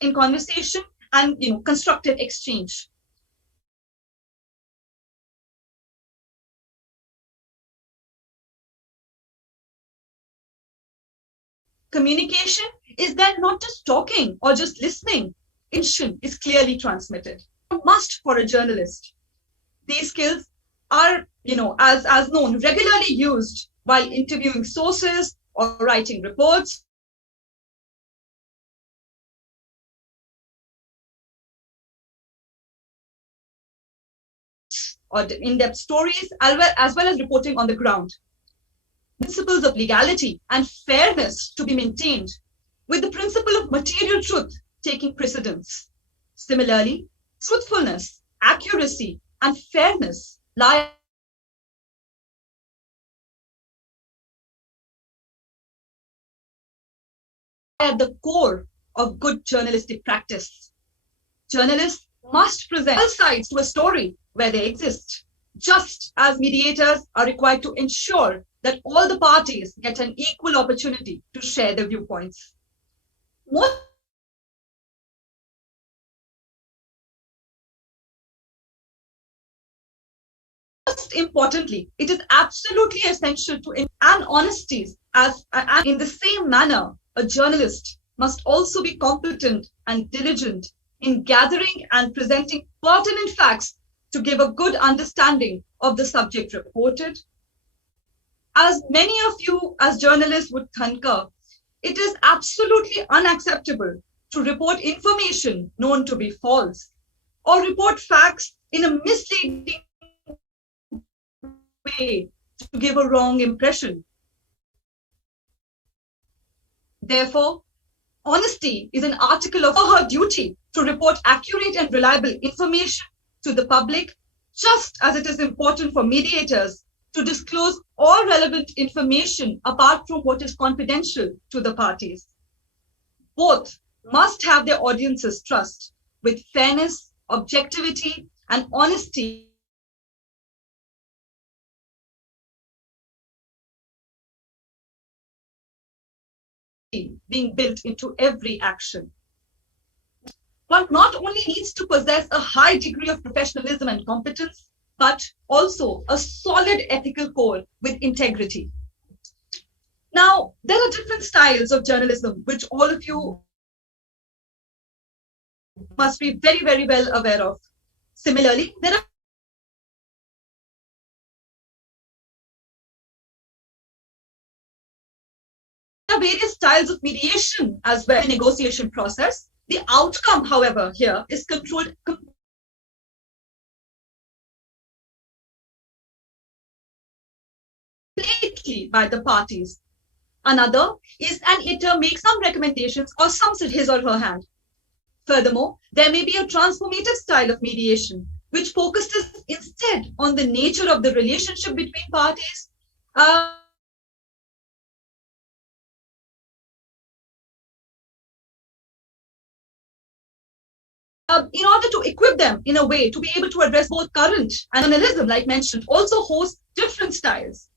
in conversation and constructive exchange. Communication is then not just talking or just listening. Information is clearly transmitted. A must for a journalist. These skills are, as known, regularly used while interviewing sources or writing reports. Or in-depth stories, as well as reporting on the ground. Principles of legality and fairness to be maintained, with the principle of material truth taking precedence. Similarly, truthfulness, accuracy, and fairness lie at the core of good journalistic practice. Journalists must present all sides to a story where they exist, just as mediators are required to ensure that all the parties get an equal opportunity to share their viewpoints. Most importantly, it is absolutely essential to and honesties as in the same manner, a journalist must also be competent and diligent in gathering and presenting pertinent facts to give a good understanding of the subject reported. As many of you as journalists would concur, it is absolutely unacceptable to report information known to be false or report facts in a misleading way to give a wrong impression. Therefore, honesty is an article of her duty to report accurate and reliable information to the public, just as it is important for mediators to disclose all relevant information apart from what is confidential to the parties. Both must have their audience's trust with fairness, objectivity, and honesty being built into every action. One not only needs to possess a high degree of professionalism and competence, but also a solid ethical core with integrity. Now, there are different styles of journalism, which all of you must be very, very well aware of. Similarly, there are various styles of mediation as well in the negotiation process. The outcome, however, here is controlled completely by the parties. Another is an editor makes some recommendations or sums it his or her hand. Furthermore, there may be a transformative style of mediation, which focuses instead on the nature of the relationship between parties, in order to equip them in a way to be able to address both current and journalism, like mentioned, also hosts different styles,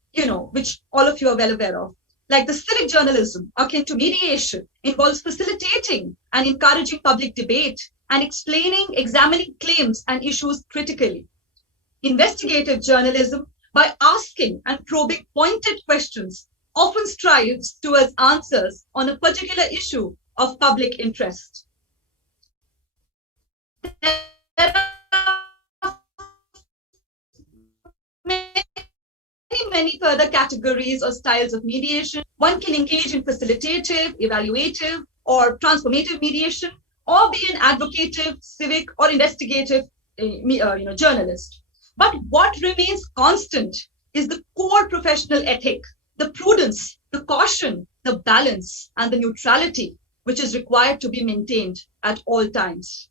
which all of you are well aware of, like the civic journalism akin to mediation, involves facilitating and encouraging public debate and examining claims and issues critically. Investigative journalism, by asking and probing pointed questions, often strives towards answers on a particular issue of public interest. There are many further categories or styles of mediation. One can engage in facilitative, evaluative, or transformative mediation, or be an advocative, civic, or investigative journalist. But what remains constant is the core professional ethic, the prudence, the caution, the balance, and the neutrality, which is required to be maintained at all times.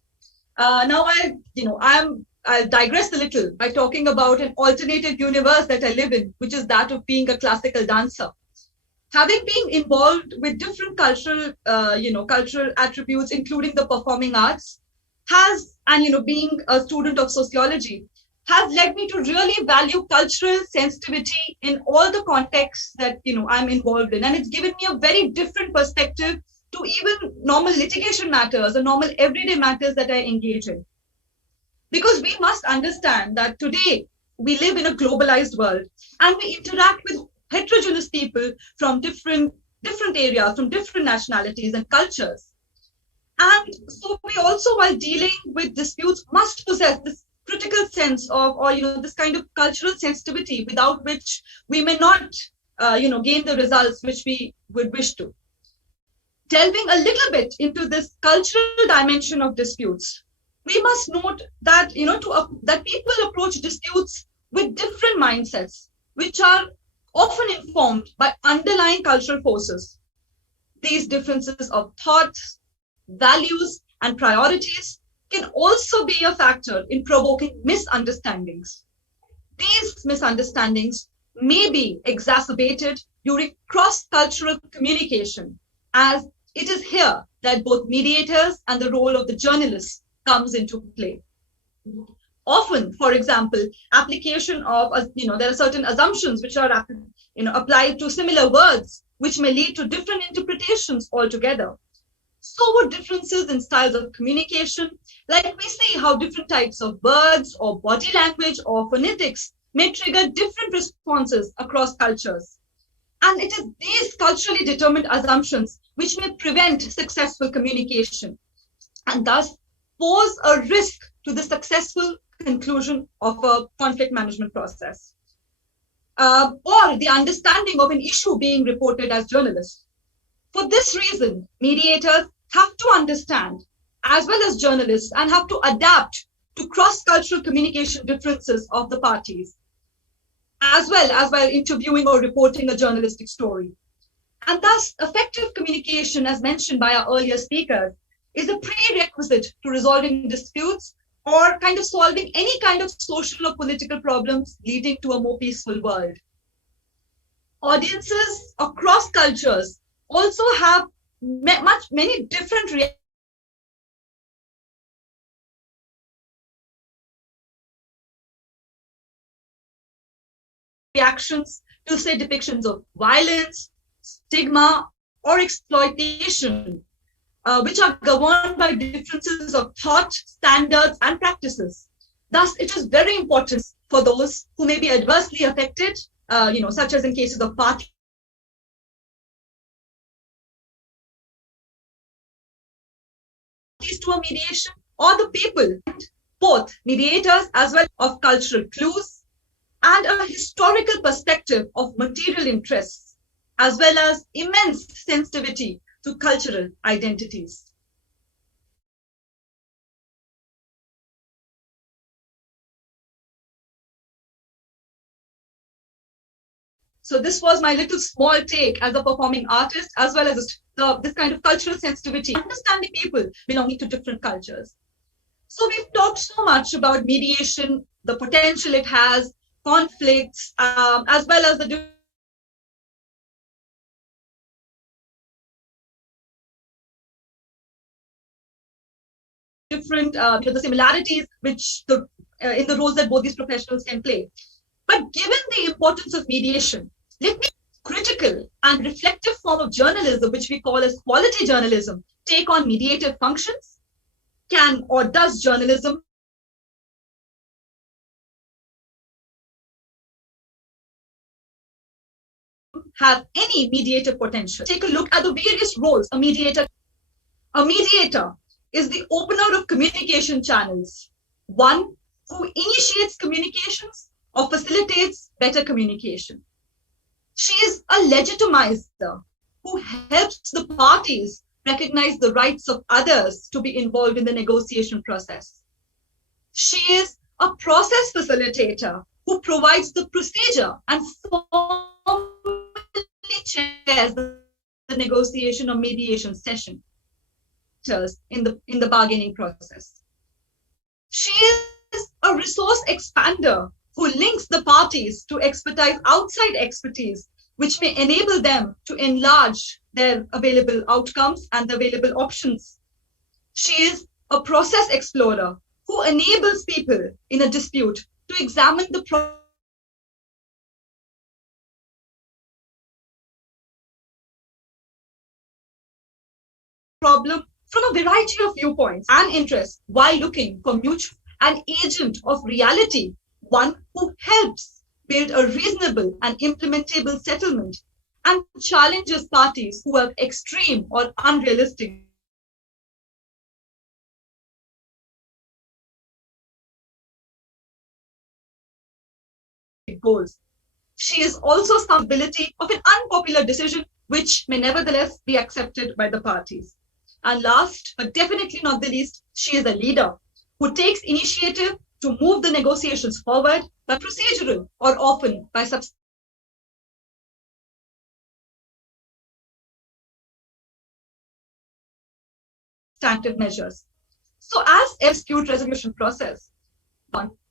Now I'll digress a little by talking about an alternative universe that I live in, which is that of being a classical dancer. Having been involved with different cultural attributes, including the performing arts, being a student of sociology, has led me to really value cultural sensitivity in all the contexts that I'm involved in, and it's given me a very different perspective to even normal litigation matters or normal everyday matters that I engage in. Because we must understand that today we live in a globalized world and we interact with heterogeneous people from different areas, from different nationalities and cultures. And so we also, while dealing with disputes, must possess this critical sense of, this kind of cultural sensitivity without which we may not, gain the results which we would wish to. Delving a little bit into this cultural dimension of disputes, we must note that, that people approach disputes with different mindsets, which are often informed by underlying cultural forces. These differences of thoughts, values, and priorities can also be a factor in provoking misunderstandings. These misunderstandings may be exacerbated during cross-cultural communication, as it is here that both mediators and the role of the journalist comes into play. Often, for example, application of, there are certain assumptions which are, applied to similar words, which may lead to different interpretations altogether. So would differences in styles of communication, like we see how different types of words or body language or phonetics may trigger different responses across cultures. And it is these culturally determined assumptions which may prevent successful communication and thus pose a risk to the successful conclusion of a conflict management process, or the understanding of an issue being reported as journalists. For this reason, mediators have to understand, as well as journalists, and have to adapt to cross-cultural communication differences of the parties, as well as while interviewing or reporting a journalistic story. And thus, effective communication, as mentioned by our earlier speakers, is a prerequisite to resolving disputes or kind of solving any kind of social or political problems leading to a more peaceful world. Audiences across cultures also have many different reactions to, say, depictions of violence, stigma, or exploitation, which are governed by differences of thought, standards, and practices. Thus, it is very important for those who may be adversely affected, such as in cases of parties to a mediation, or the people, both mediators as well of cultural clues and a historical perspective of material interests, as well as immense sensitivity to cultural identities. So this was my little small take as a performing artist, as well as this kind of cultural sensitivity, understanding people belonging to different cultures. So we've talked so much about mediation, the potential it has, conflicts, as well as the different, the similarities which in the roles that both these professionals can play. But given the importance of mediation, let me critical and reflective form of journalism, which we call as quality journalism, take on mediative functions? Can or does journalism have any mediative potential? Take a look at the various roles a mediator. A mediator is the opener of communication channels, one who initiates communications or facilitates better communication. She is a legitimizer who helps the parties recognize the rights of others to be involved in the negotiation process. She is a process facilitator who provides the procedure and formally chairs the negotiation or mediation session in the bargaining process. She is a resource expander who links the parties to expertise outside expertise, which may enable them to enlarge their available outcomes and the available options. She is a process explorer who enables people in a dispute to examine the problem from a variety of viewpoints and interests while looking for an agent of reality, one who helps build a reasonable and implementable settlement and challenges parties who have extreme or unrealistic goals. She is also some ability of an unpopular decision which may nevertheless be accepted by the parties. And last, but definitely not the least, she is a leader who takes initiative to move the negotiations forward by procedural or often by substantive measures. So as a dispute resolution process,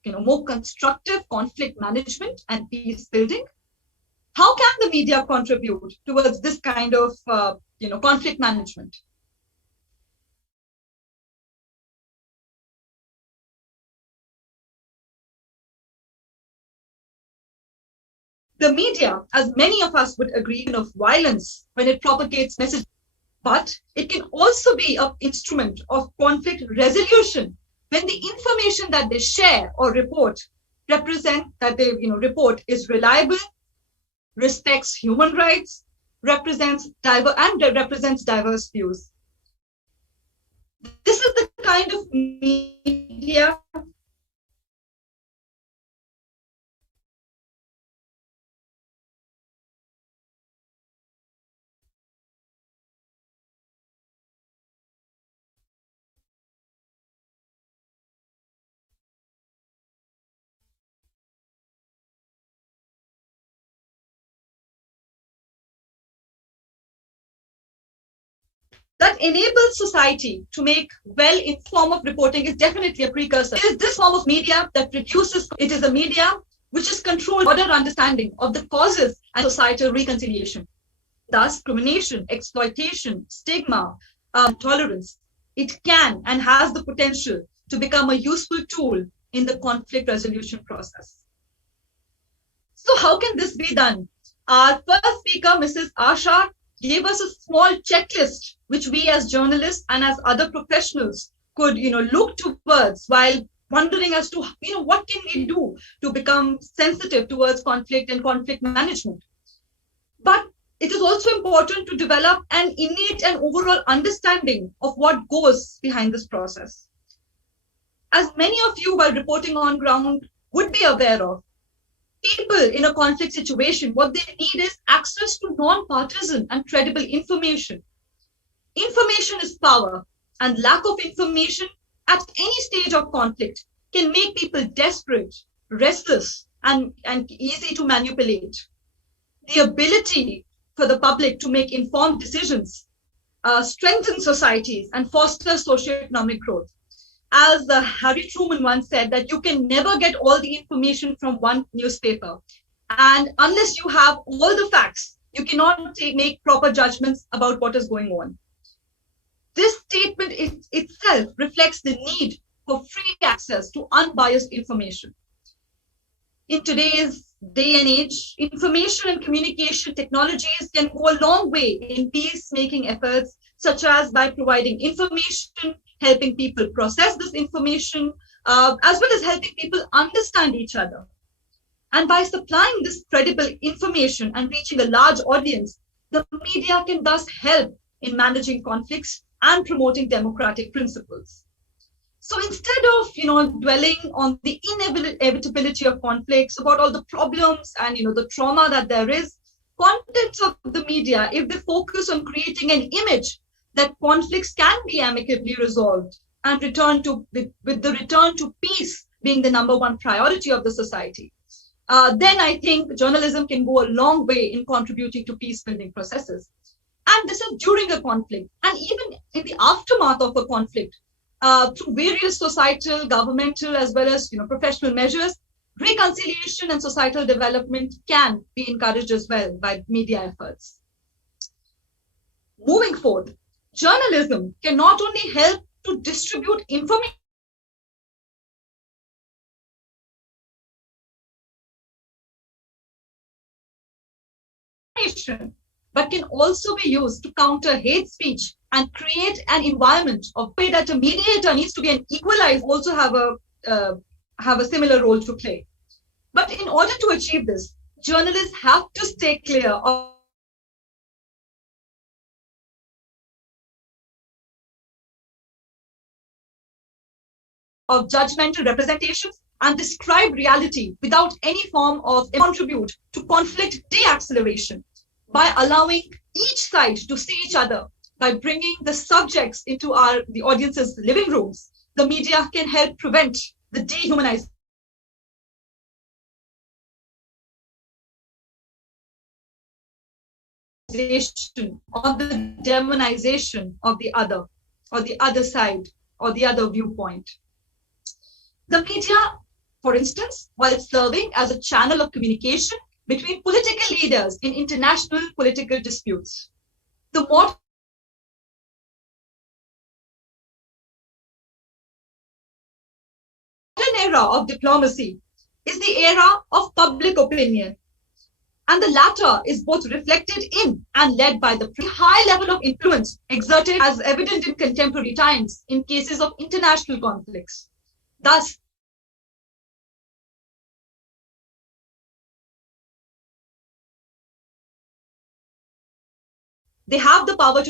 more constructive conflict management and peace building, how can the media contribute towards this kind of conflict management? The media, as many of us would agree, of violence when it propagates messages, but it can also be an instrument of conflict resolution when the information that they share or report report is reliable, respects human rights, represents diverse views. This is the kind of media that enables society to make well-informed form of reporting is definitely a precursor. It is this form of media that produces, it is a media which is controlled by broader understanding of the causes and societal reconciliation. Thus, discrimination, exploitation, stigma, tolerance, it can and has the potential to become a useful tool in the conflict resolution process. So how can this be done? Our first speaker, Mrs. Asha, gave us a small checklist which we as journalists and as other professionals could look towards while wondering as to what can we do to become sensitive towards conflict and conflict management. But it is also important to develop an innate and overall understanding of what goes behind this process. As many of you while reporting on ground would be aware of, people in a conflict situation, what they need is access to non-partisan and credible information. Information is power, and lack of information at any stage of conflict can make people desperate, restless, and easy to manipulate. The ability for the public to make informed decisions strengthens societies and fosters socioeconomic growth. As Harry Truman once said, that you can never get all the information from one newspaper. And unless you have all the facts, you cannot make proper judgments about what is going on. This statement itself reflects the need for free access to unbiased information. In today's day and age, information and communication technologies can go a long way in peacemaking efforts, such as by providing information, helping people process this information, as well as helping people understand each other. And by supplying this credible information and reaching a large audience, the media can thus help in managing conflicts and promoting democratic principles. So instead of dwelling on the inevitability of conflicts, about all the problems and the trauma that there is, contents of the media, if they focus on creating an image that conflicts can be amicably resolved and with the return to peace being the number one priority of the society, then I think journalism can go a long way in contributing to peace building processes. And this is during a conflict, and even in the aftermath of a conflict, through various societal, governmental, as well as professional measures, reconciliation and societal development can be encouraged as well by media efforts. Moving forward, journalism can not only help to distribute information, but can also be used to counter hate speech and create an environment of way that a mediator needs to be an equalizer, also have a similar role to play. But in order to achieve this, journalists have to stay clear of judgmental representations and describe reality without any form of contribute to conflict de-acceleration by allowing each side to see each other, by bringing the subjects into the audience's living rooms. The media can help prevent the dehumanization or the demonization of the other, or the other side, or the other viewpoint. The media, for instance, while serving as a channel of communication between political leaders in international political disputes, the modern era of diplomacy is the era of public opinion. And the latter is both reflected in and led by the high level of influence exerted as evident in contemporary times in cases of international conflicts. Thus, they have the power to